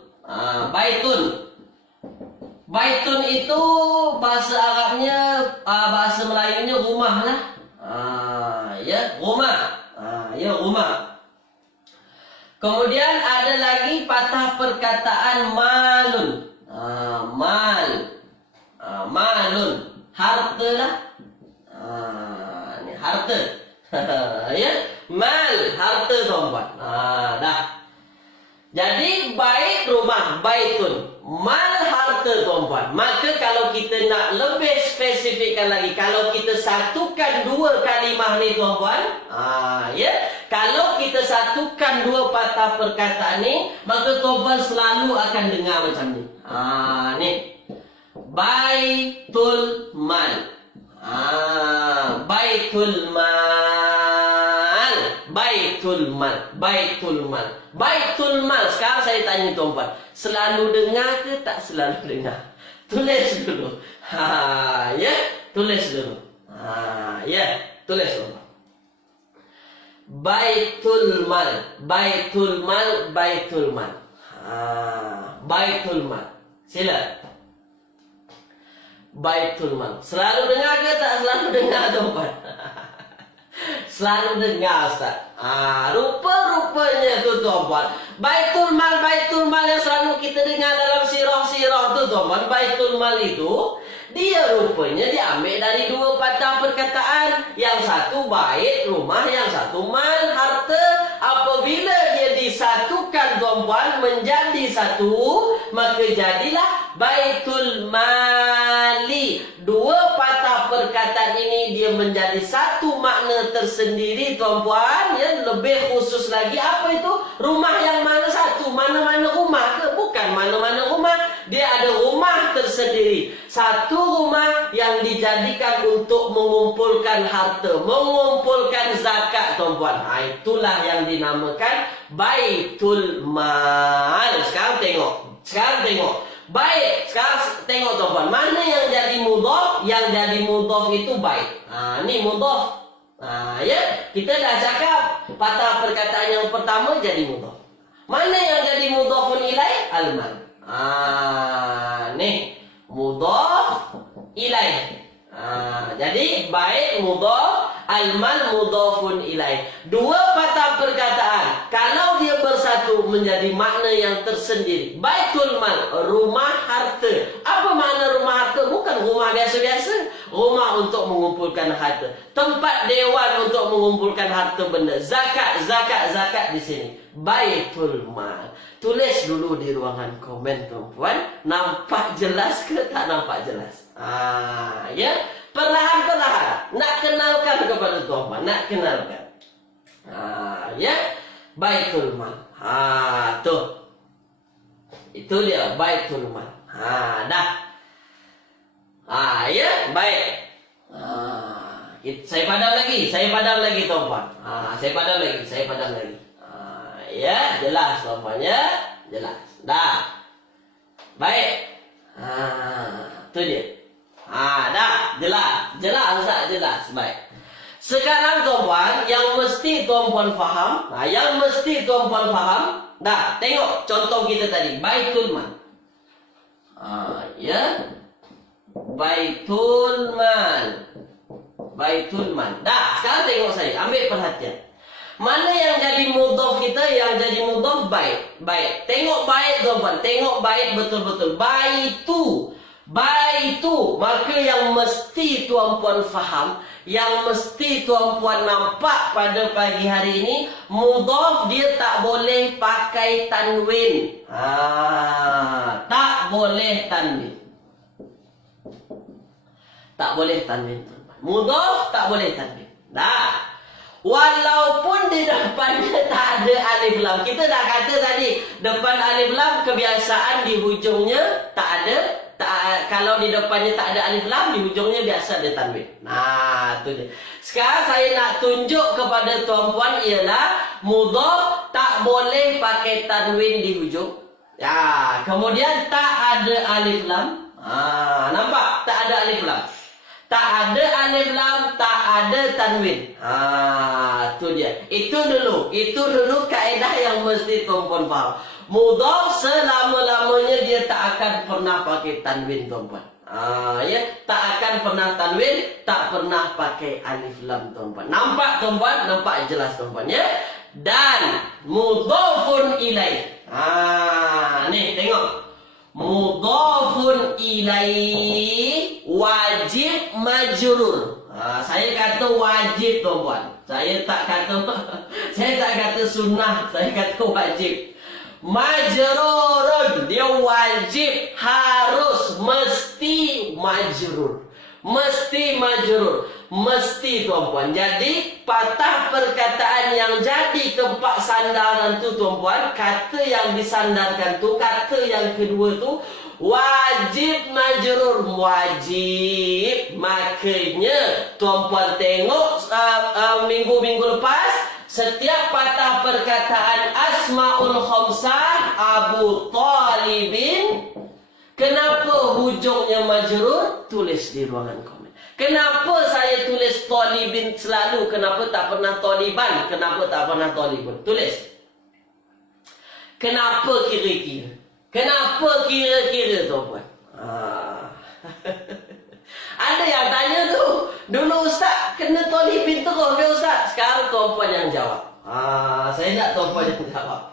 Baitun. Baitun itu bahasa Arabnya, bahasa Melayunya rumah lah. Ya, rumah. Ya, rumah. Kemudian ada lagi patah perkataan malun. Malun. Harta lah. Ini harta. Ya, mal, harta tuan-tuan. Dah. Jadi bait rumah, baitun. Mal harta tuan-tuan. Maka kalau kita nak lebih spesifikkan lagi, kalau kita satukan dua kalimah ni tuan-tuan, ya, kalau kita satukan dua patah perkataan ni, maka tuan-tuan selalu akan dengar macam ni. Ni. Baitul mal. Baitul mal. Baitul mal. Baitul mal. Baitul mal. Sekarang saya tanya tuan-tuan, selalu dengar ke tak selalu dengar? Tulis dulu. Ya, tulis dulu. Ya, tulis tuan-tuan. Baitul mal. Baitul mal. Baitul mal. Baitul mal. Sila. Baitul mal. Selalu dengar ke tak selalu dengar tuan-tuan? Selalu dengar, Ustaz. Rupa-rupanya tu tuan-tuan. Baitul mal yang selalu kita dengar dalam sirah-sirah tu tuan-tuan. Baitul mal itu, dia rupanya diambil dari dua patah perkataan. Yang satu bait, rumah. Yang satu mal, harta. Apabila dia disatukan tuan-tuan menjadi satu, maka jadilah baitul mali. Dua patah perkataan ini dia menjadi satu makna tersendiri tuan-puan, ya. Lebih khusus lagi, apa itu? Rumah yang mana satu? Mana-mana rumah ke? Bukan mana-mana rumah. Dia ada rumah tersendiri. Satu rumah yang dijadikan untuk mengumpulkan harta, mengumpulkan zakat tuan-puan. Itulah yang dinamakan baitul mal. Sekarang tengok. Baik, sekarang tengok tuan-tuan, mana yang jadi mudhaf? Yang jadi mudhaf itu baik. Ni mudhaf. Ya, kita dah cakap patah perkataan yang pertama jadi mudhaf. Mana yang jadi mudhafun ilaih? Al-mal. Ni mudhaf ilaih. Jadi baik mudhaf, al-mal mudhafun ilaih. Dua patah perkataan, kalau dia bersatu menjadi makna yang tersendiri. Baitul mal, rumah harta. Apa makna rumah harta? Bukan rumah biasa-biasa. Rumah untuk mengumpulkan harta. Tempat dewan untuk mengumpulkan harta benda. Zakat di sini. Baitul mal. Tulis dulu di ruangan komen tuan-puan. Nampak jelas ke tak nampak jelas? Ya, perlahan-perlahan nak kenalkan kepada tuan-puan, nak kenalkan. Ya, baitul mal. Tuh. Itu dia baitul mal. Dah. Ya, baik. Saya padam lagi tuan-puan. Saya padam lagi. Ya, jelas tuan-puan ya, jelas. Dah. Baik. Itu dia. Dah, jelas. Jelas. Baik. Sekarang tuan-puan, yang mesti tuan-puan faham, dah, tengok contoh kita tadi, baitul mal. Ya. Baitul mal. Dah, sekarang tengok saya, ambil perhatian. Mana yang jadi mudhaf kita? Yang jadi mudhaf bait. Tengok bait tuan-puan, tengok bait betul-betul. Baitu. Maka yang mesti tuan-puan faham, yang mesti tuan-puan nampak pada pagi hari ini, mudhaf dia tak boleh pakai tanwin. Tak boleh tanwin. Mudhaf tak boleh tanwin. Dah. Walaupun di depannya tak ada alif lam. Kita dah kata tadi, depan alif lam kebiasaan di hujungnya tak Kalau di depannya tak ada alif lam, di ujungnya biasa ada tanwin. Nah, itu dia. Sekarang saya nak tunjuk kepada tuan-puan ialah mudhaf tak boleh pakai tanwin di hujung. Ya, kemudian tak ada alif lam. Nampak? Tak ada alif lam. Tak ada alif lam, tak ada tanwin. Itu dia. Itu dulu kaedah yang mesti tuan-puan faham. Mudhaf selama-lamanya dia tak akan pernah pakai tanwin, tuan-puan. Ya, tak akan pernah tanwin, tak pernah pakai alif lam, tuan-puan. Nampak, tuan-puan? Nampak jelas, tuan-puan, ya? Dan mudhafun ilaih. Nih, tengok. Mudhafun ilaih wajib majrur. Saya kata wajib, tuan-puan. Saya tak kata sunnah, saya kata wajib. Majrurun, dia wajib, harus, mesti majrur. Mesti majrur. Mesti, tuan-puan. Jadi patah perkataan yang jadi tempat sandaran tu, tuan-puan, kata yang disandarkan tu, kata yang kedua tu wajib majrur, wajib. Makanya tuan-puan tengok minggu-minggu lepas, setiap patah perkataan Asmaul Khamsah Abu Talibin, kenapa hujungnya majrur? Tulis di ruangan komen. Kenapa saya tulis Talibin selalu? Kenapa tak pernah Taliban? Kenapa tak pernah Talibun? Tulis. Kenapa kira-kira? Kenapa kira-kira, tuan-puan? Ada yang tanya tu, dulu Ustaz kena Talibin terus ke Ustaz? Sekarang tuan-puan yang jawab. Saya nak tuan-puan yang jawab.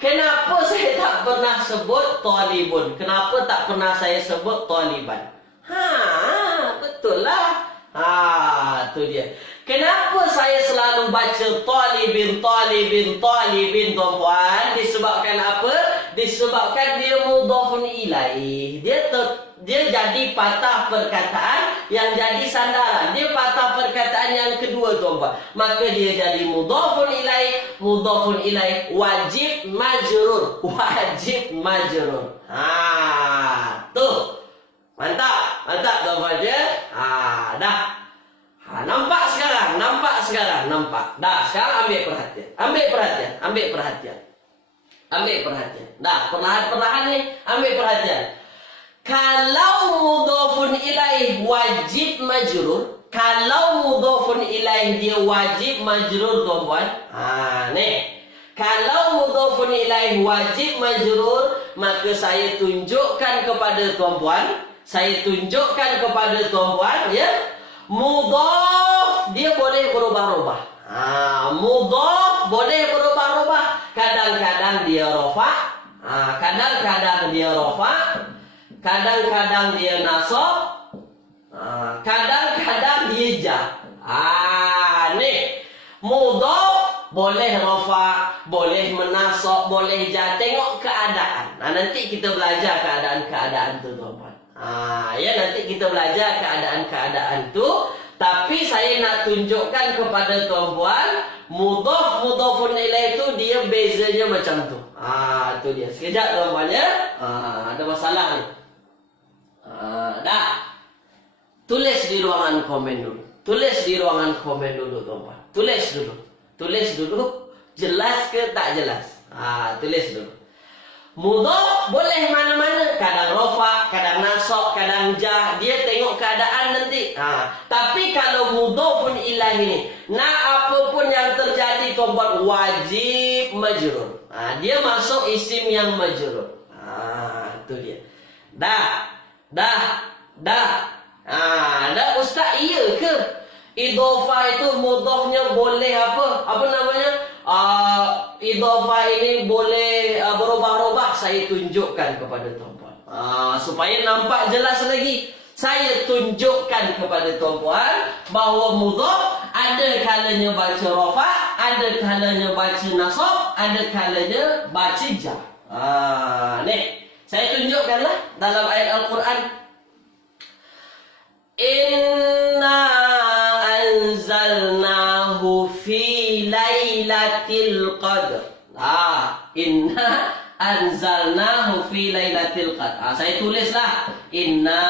Kenapa saya tak pernah sebut Talibun? Kenapa tak pernah saya sebut Taliban? Betul lah. Tu dia. Kenapa saya selalu baca Talibin, tuan-puan? Disebabkan apa? Disebabkan dia mudhafun ilaih. Dia jadi patah perkataan yang jadi sandaran. Dia patah perkataan yang kedua, tuan-puan. Maka dia jadi mudhafun ilaih, wajib majrur. Wajib majrur. Tuh. Mantap, tuan-puan ya. Dah. Nampak sekarang. Nampak. Dah, sekarang ambil perhatian. Dah, perlahan-perlahan ni, ambil perhatian. Kalau mudhafun ilaih wajib majrur, kalau mudhafun ilaih dia wajib majrur, tuan-puan. Nih. Kalau mudhafun ilaih wajib majrur, maka saya tunjukkan kepada tuan-puan, ya. Mudhaf dia boleh berubah-ubah. Mudhaf boleh berubah-ubah. Kadang-kadang dia rafa', kadang-kadang dia rafa', kadang-kadang dia nasab, kadang-kadang dia jar. Nih. Mudhaf boleh rafa', boleh menasab, boleh jar. Tengok keadaan. Nanti kita belajar keadaan-keadaan tu, tuan-puan. Ya, nanti kita belajar keadaan-keadaan tu. Tapi saya nak tunjukkan kepada tuan-puan, mudhafun ilaih tu dia bezanya macam tu. Tu dia. Sekejap, tuan-puan ya. Ada masalah ni. Dah. Tulis di ruangan komen dulu. Tuan-puan. Tulis dulu. Jelas ke tak jelas? Tulis dulu. Mudhaf boleh mana-mana. Kadang rafa', kadang nasab, kadang jar. Dia tengok keadaan nanti. Tapi kalau mudhafun ilaih ni, nak apapun yang terjadi, tuan-puan, wajib majrur. Dia masuk isim yang majrur. Itu dia. Dah. Ustaz, iya ke? Idhofah itu mudhafnya boleh apa? Apa namanya? Idhofah ini boleh berubah-ubah. Saya tunjukkan kepada tuan-puan. Supaya nampak jelas lagi. Saya tunjukkan kepada tuan-puan bahawa mudhaf ada kalanya baca rafa', ada kalanya baca nasab, ada kalanya baca jar. Nih, saya tunjukkanlah dalam ayat Al-Quran. Inna anzalnahu fi lailatul qadr. Inna anzalnahu fi lailatul qadar. Saya tulislah inna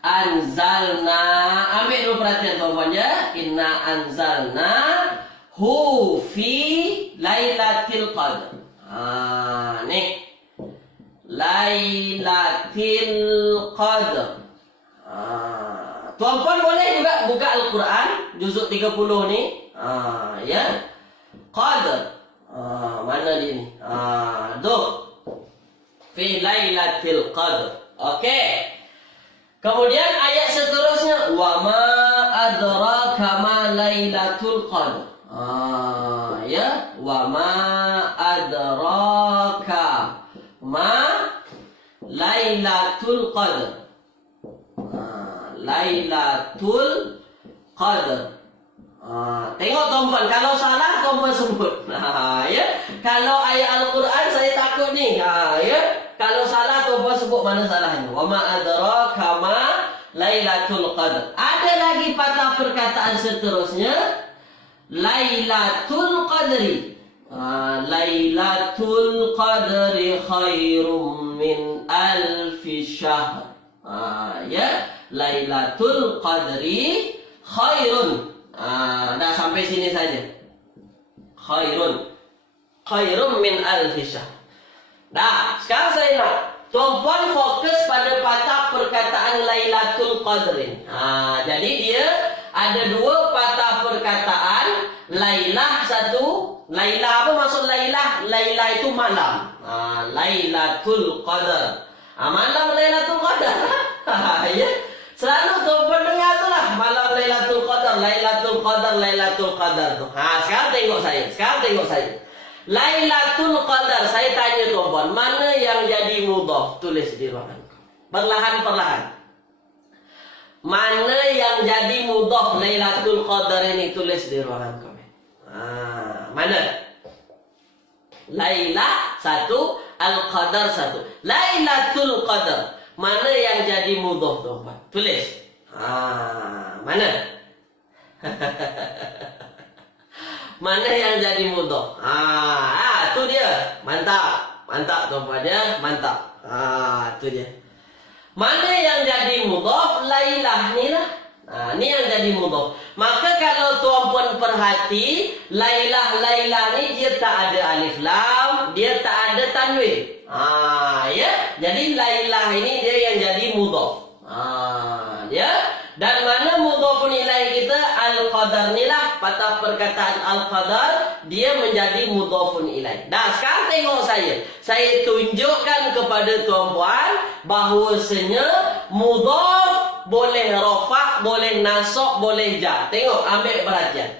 anzalna. Ambil dulu perhatian tuan-tuan ya. Inna anzalna hu fi lailatul qadar. Nih. Lailatul qadar. Tuan-tuan boleh juga buka Al-Quran juzuk 30 ni. Ya. Qadar. Mana dia ni? Tuh. Fi lailatul qadar. Okey. Kemudian ayat seterusnya wa ma adraka ma lailatul qadar. Ya, wa ma adraka ma lailatul qadar. Lailatul qadar. Tengok tuan-tuan, kalau salah tuan-tuan sebut. Ya. Kalau ayat Al-Quran saya takut ni. Ya. Kalau salah tuan-tuan sebut mana salahnya. Wa ma adraka ma lailatul qadar. Ada lagi patah perkataan seterusnya. Lailatul qadri. Lailatul qadri khairum min alfi syahr. Ya. Lailatul qadri khairun. Dah sampai sini saja. Khairun. Khairum min alfi syahr. Dah, sekarang saya nak tuan-tuan fokus pada patah perkataan Lailatul Qadrin. Jadi dia ada dua patah perkataan. Lailah satu. Lailah apa maksud Lailah? Lailah itu malam. Lailatul Qadar. Malam Lailatul Qadar. Ya. Selalu tuan-tuan dengar tu lah. Malam Lailatul Qadar. Lailatul Qadar. Lailatul Qadar tu. Sekarang tengok saya. Lailatul Qadar. Saya tanya tuan-tuan, mana yang jadi mudhaf? Tulis di ruangan. Perlahan-perlahan. Mana yang jadi mudhaf Lailatul Qadar ini? Tulis di ruangan komen. Mana? Laila satu, Al-Qadar satu. Lailatul Qadar. Mana yang jadi mudhaf tuan-tuan? Tulis. Mana? Mana yang jadi mudhaf? Tu dia. Mantap. Mantap tuan-tuan ya. Mantap. Tu dia. Mana yang jadi mudhaf? Lailah ni lah. Ni yang jadi mudhaf. Maka kalau tuan-puan perhati, Lailah ni dia tak ada alif lam, dia tak ada tanwin. Ya. Jadi Lailah ini dia yang jadi mudhaf. Ya. Dan mana mudhafun ilaih kita? Al-Qadar ni lah. Patah perkataan Al-Qadar, dia menjadi mudhafun ilaih. Dah, sekarang tengok saya. Saya tunjukkan kepada tuan-puan bahawasanya mudhaf boleh rafa', boleh nasab, boleh jar. Tengok, ambil perhatian.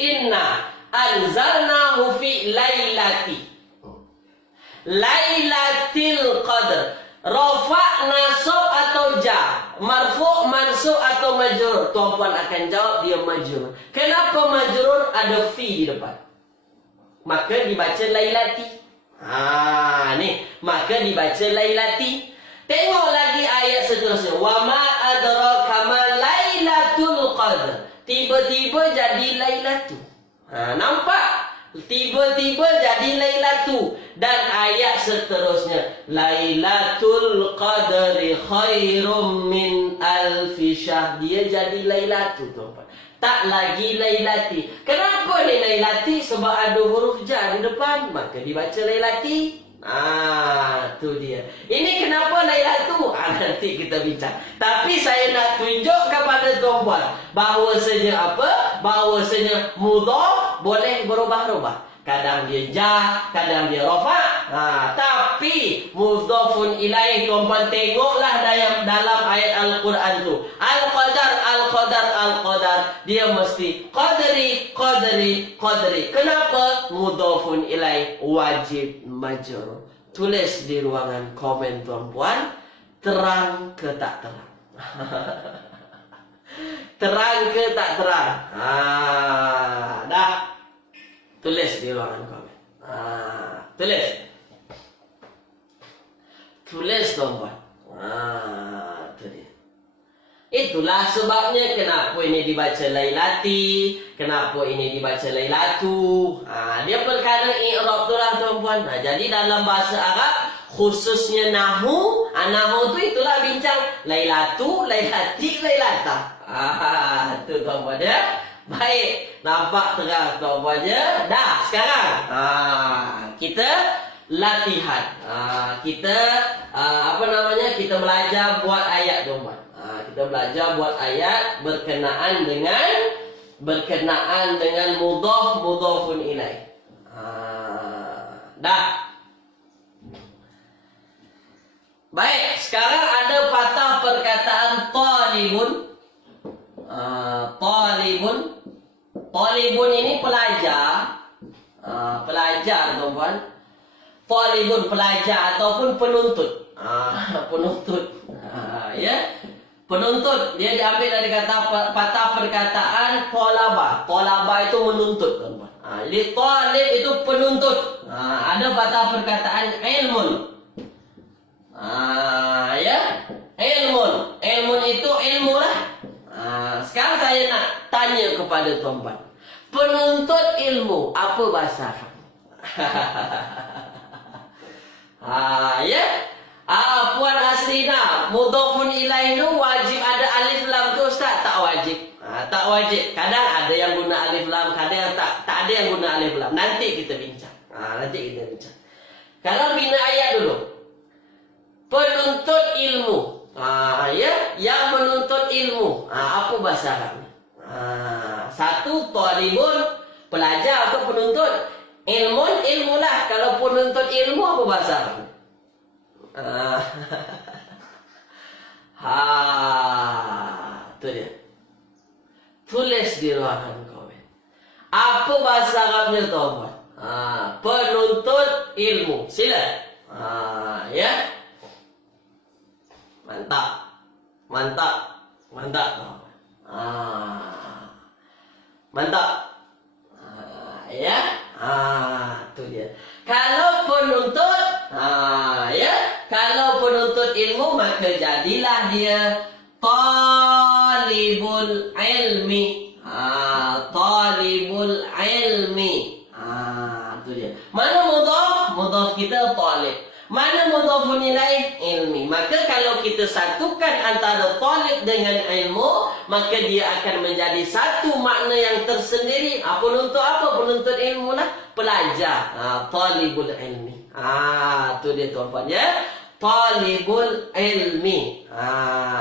Inna anzalnahu fi lailati. Lailatul Qadar. Rafa', nasab atau jar? Marfu', mansub atau majrur? Tuan-puan akan jawab dia majrur. Kenapa majrur? Ada fi di depan. Maka dibaca lailati. Ni. Maka dibaca lailati. Tengok lagi ayat seterusnya. Wa ma adraka ma lailatul qadar. Tiba-tiba jadi lailatu. Nampak? Tiba-tiba jadi lailatu. Dan ayat seterusnya, Lailatul Qadri khairum min alfi syahr. Dia jadi lailatu tuan-tuan. Tak lagi lailati. Kenapa ni lailati? Sebab ada huruf jar di depan, maka dibaca lailati. Tu dia. Ini kenapa lailatu? Nanti kita bincang. Tapi saya nak tunjuk kepada tuan-tuan bahawasanya apa? Bahawasanya mudhaf boleh berubah-ubah. Kadang dia jar, kadang dia rafa'. Tapi mudhafun ilaih, tuan-tuan tengoklah dalam ayat Al-Quran tu. Al-Qadar, Al-Qadar, Al-Qadar. Dia mesti qadri, qadri, qadri. Kenapa? Mudhafun ilaih wajib majrur. Tulis di ruangan komen tuan-puan. Terang ke tak terang? Terang ke tak terang? Dah. Tulis di ruangan komen. Tulis. Tulis tuan-puan. Tu dia. Itulah sebabnya kenapa ini dibaca lailati, kenapa ini dibaca lailatu. Dia perkara i'rab tu lah tuan-puan. Jadi dalam bahasa Arab, khususnya nahu, nahu tu itulah bincang lailatu, lailati, lailata. Tu tuan-puan ya. Baik, nampak terang tuan-puan ya. Dah, sekarang kita latihan. Kita kita belajar buat ayat tuan-puan. Kita belajar buat ayat berkenaan dengan mudhafun ilaih. Dah. Baik, sekarang ada patah perkataan talibun. Talibun ini pelajar. Pelajar tuan-puan. Talibun pelajar ataupun penuntut. Penuntut. Ya. Penuntut, dia diambil dari kata patah perkataan tolaba. Tolaba itu menuntut, tuan-tuan. Jadi talib itu penuntut. Ada patah perkataan ilmun. Ya, ilmun. Ilmun itu ilmu lah. Sekarang saya nak tanya kepada tuan-tuan. Penuntut ilmu, apa bahasa? Ya. Puan Asrina, mudhafun ilaih itu wajib ada alif lam tu Ustaz? Tak wajib. Tak wajib. Kadang ada yang guna alif lam, kadang tak ada yang guna alif lam. Nanti kita bincang. Kalau bina ayat dulu. Penuntut ilmu. Ya, yang menuntut ilmu. Apa bahasa Arabnya? Satu, talibun, pelajar atau penuntut. Ilmun, ilmulah. Kalau penuntut ilmu, apa bahasa Arabnya? Tu dia. Tulis di ruangan komen. Apa bahasa Arabnya tuan-tuan? Penuntut ilmu. Sila. Ya. Mantap. Tuan-tuan. Mantap. Ya. Tu dia. Kalau penuntut, ya. Kalau penuntut ilmu, maka jadilah dia talibul ilmi. Talibul ilmi. Itu dia. Mana mudhaf? Mudhaf kita talib. Mana mudhafun ilaih? Ilmi. Maka kalau kita satukan antara talib dengan ilmu, maka dia akan menjadi satu makna yang tersendiri. Penuntut apa? Penuntut ilmu lah. Pelajar. Talibul ilmi. Itu dia tuan-tuan ya. Talibul ilmi.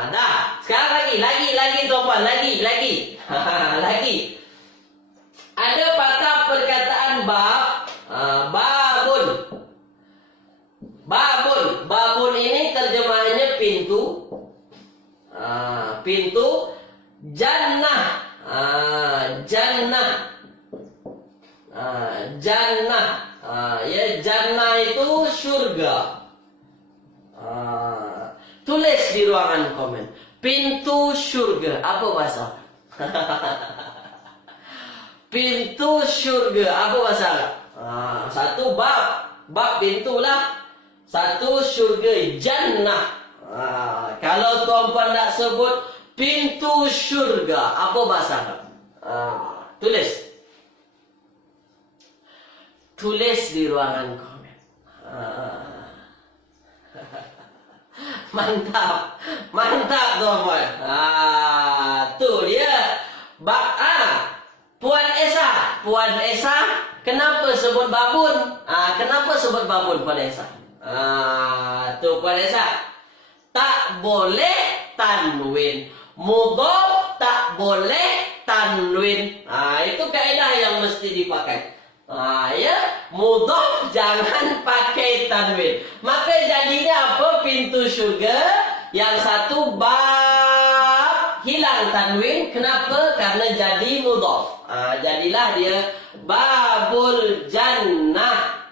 Dah. Sekarang lagi tuan-tuan, lagi. Lagi. Ada patah perkataan bab. Babun ini terjemahannya pintu. Pintu. Jannah. Ya, jannah itu surga. Tulis di ruangan komen. Pintu surga. Apa bahasa? Pintu surga. Apa bahasa? Satu bab pintu lah. Satu surga. Jannah. Kalau tuan-puan nak sebut pintu surga, apa bahasa? Tulis. Tulis di ruangan komen. Mantap tuan-puan. Tu dia. Puan Esa, kenapa sebut babun? Kenapa sebut babun Puan Esa? Tu Puan Esa. Tak boleh tanwin. Mudhaf tak boleh tanwin. Itu kaedah yang mesti dipakai. Ya, mudhaf jangan pakai tanwin. Maka jadinya apa? Pintu syurga. Yang satu bab hilang tanwin. Kenapa? Karena jadi mudhaf. Jadilah dia babul jannah.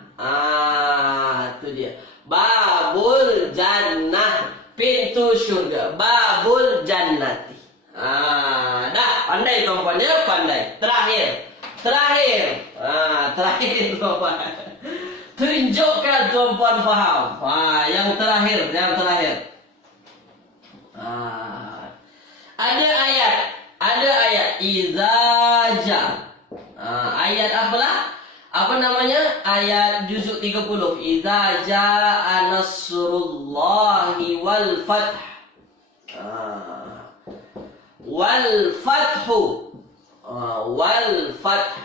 Itu dia. Babul jannah. Pintu syurga. Babul jannati. Dah, pandai tuan-puan ya, pandai. Terakhir tuan-puan. Tunjukkan tuan-puan faham. Yang terakhir. Ada ayat idza ja. Ayat apalah? Apa namanya? Ayat juzuk 30. Idza jaa nasrullahi wal fath. Wal fathu. Wal fath.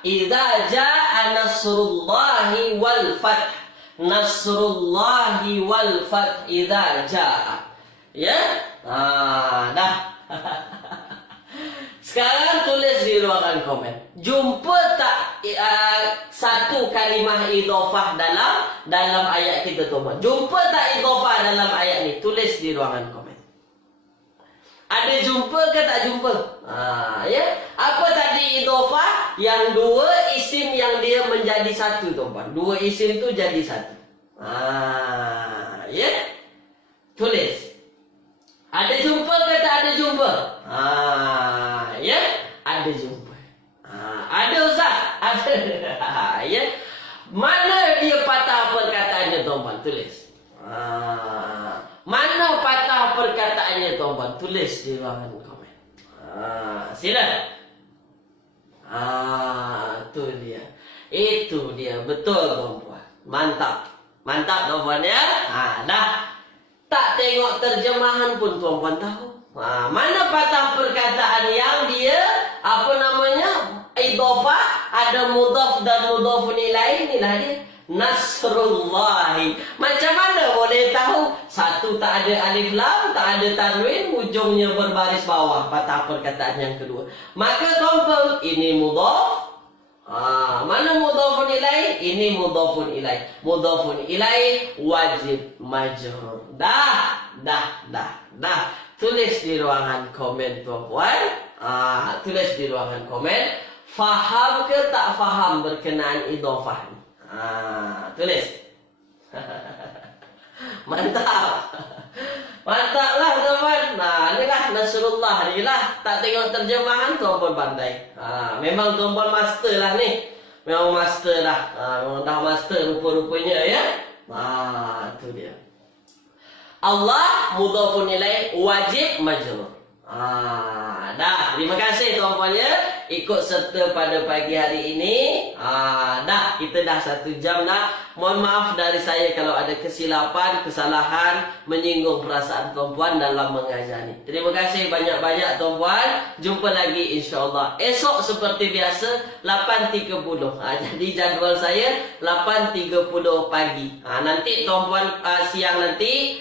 Idza jaa nasrullahi wal fath. Nasrullahi wal fath idza jaa. Ya? Dah. Sekarang tulis di ruangan komen. Jumpa tak satu kalimah idhofah dalam ayat kita tuan. Jumpa tak idhofah dalam ayat ni? Tulis di ruangan komen. Ada jumpa ke tak jumpa? Ya. Apa tadi idhofah? Yang dua isim yang dia menjadi satu tuan. Dua isim tu jadi satu. Ya. Tulis. Ada jumpa ke tak ada jumpa? Ya, ada jumpa. Ada Ustaz? Ada. Ya. Mana dia patah perkataannya tuan-tuan? Tulis. Mana patah perkataannya tuan-tuan? Tulis di ruangan komen. Sila. Itu dia. Itu dia. Betul tuan-tuan. Mantap. Mantap tuan-tuan ya. Dah. Tak tengok terjemahan pun tuan-tuan tahu. Mana patah perkataan yang dia apa namanya idhofah, ada mudhaf dan mudhafun ilaih, inilah dia nasrullahi. Macam mana boleh tahu? Satu, tak ada alif lam, tak ada tanwin, ujungnya berbaris bawah, patah perkataan yang kedua. Maka confirm ini mudhaf. Mana mudhafun ilaih? Ini mudhafun ilaih. Mudhafun ilaih wajib majrur. Dah. Tulis di ruangan komen tuan-tuan. Tulis di ruangan komen. Faham ke tak faham berkenaan idhofah? Tulis. Mantap. Mantaplah teman. Inilah Nasrullah ni lah. Tak tengok terjemahan tuan-tuan pandai. Memang tuan-tuan master lah ni. Memang master dah. Memang dah master rupa-rupanya ya. Tu dia. Allah mudhafun ilaih wajib majrur. Dah. Terima kasih tuan-tuan ya. Ikut serta pada pagi hari ini. Dah. Kita dah 1 jam dah. Mohon maaf dari saya kalau ada kesilapan, kesalahan, menyinggung perasaan tuan-tuan dalam mengajar ni. Terima kasih banyak-banyak tuan-tuan. Jumpa lagi insya-Allah. Esok seperti biasa 8.30. Jadi jadual saya 8.30 pagi. Nanti tuan-tuan siang nanti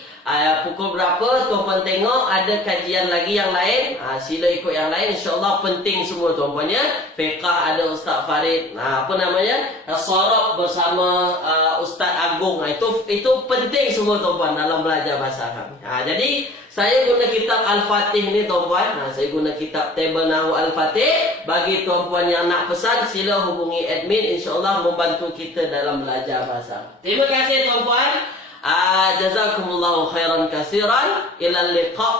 pukul berapa tuan-puan tengok ada kajian lagi yang lain, sila ikut yang lain, insyaAllah penting semua tuan-puan ya. Fiqah ada Ustaz Farid, apa namanya, Sorok bersama Ustaz Agung, itu penting semua tuan-puan dalam belajar bahasa kami. Jadi saya guna kitab Al-Fatih ni tuan-puan, saya guna kitab Table Nahu Al-Fatih. Bagi tuan-puan yang nak pesan, sila hubungi admin, insyaAllah membantu kita dalam belajar bahasa. Terima kasih tuan-puan. Jazakumullahu khairan kasiran. Ila liqa.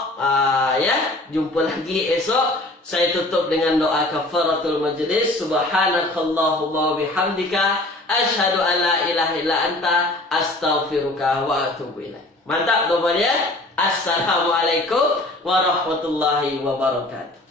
Ya, jumpa lagi esok. Saya tutup dengan doa kafaratul majlis. Subhanakallahumma bihamdika asyhadu an la ilaha illa anta astaghfiruka wa atubu ilaik. Mantap tuan-tuan ya. Assalamualaikum warahmatullahi wabarakatuh.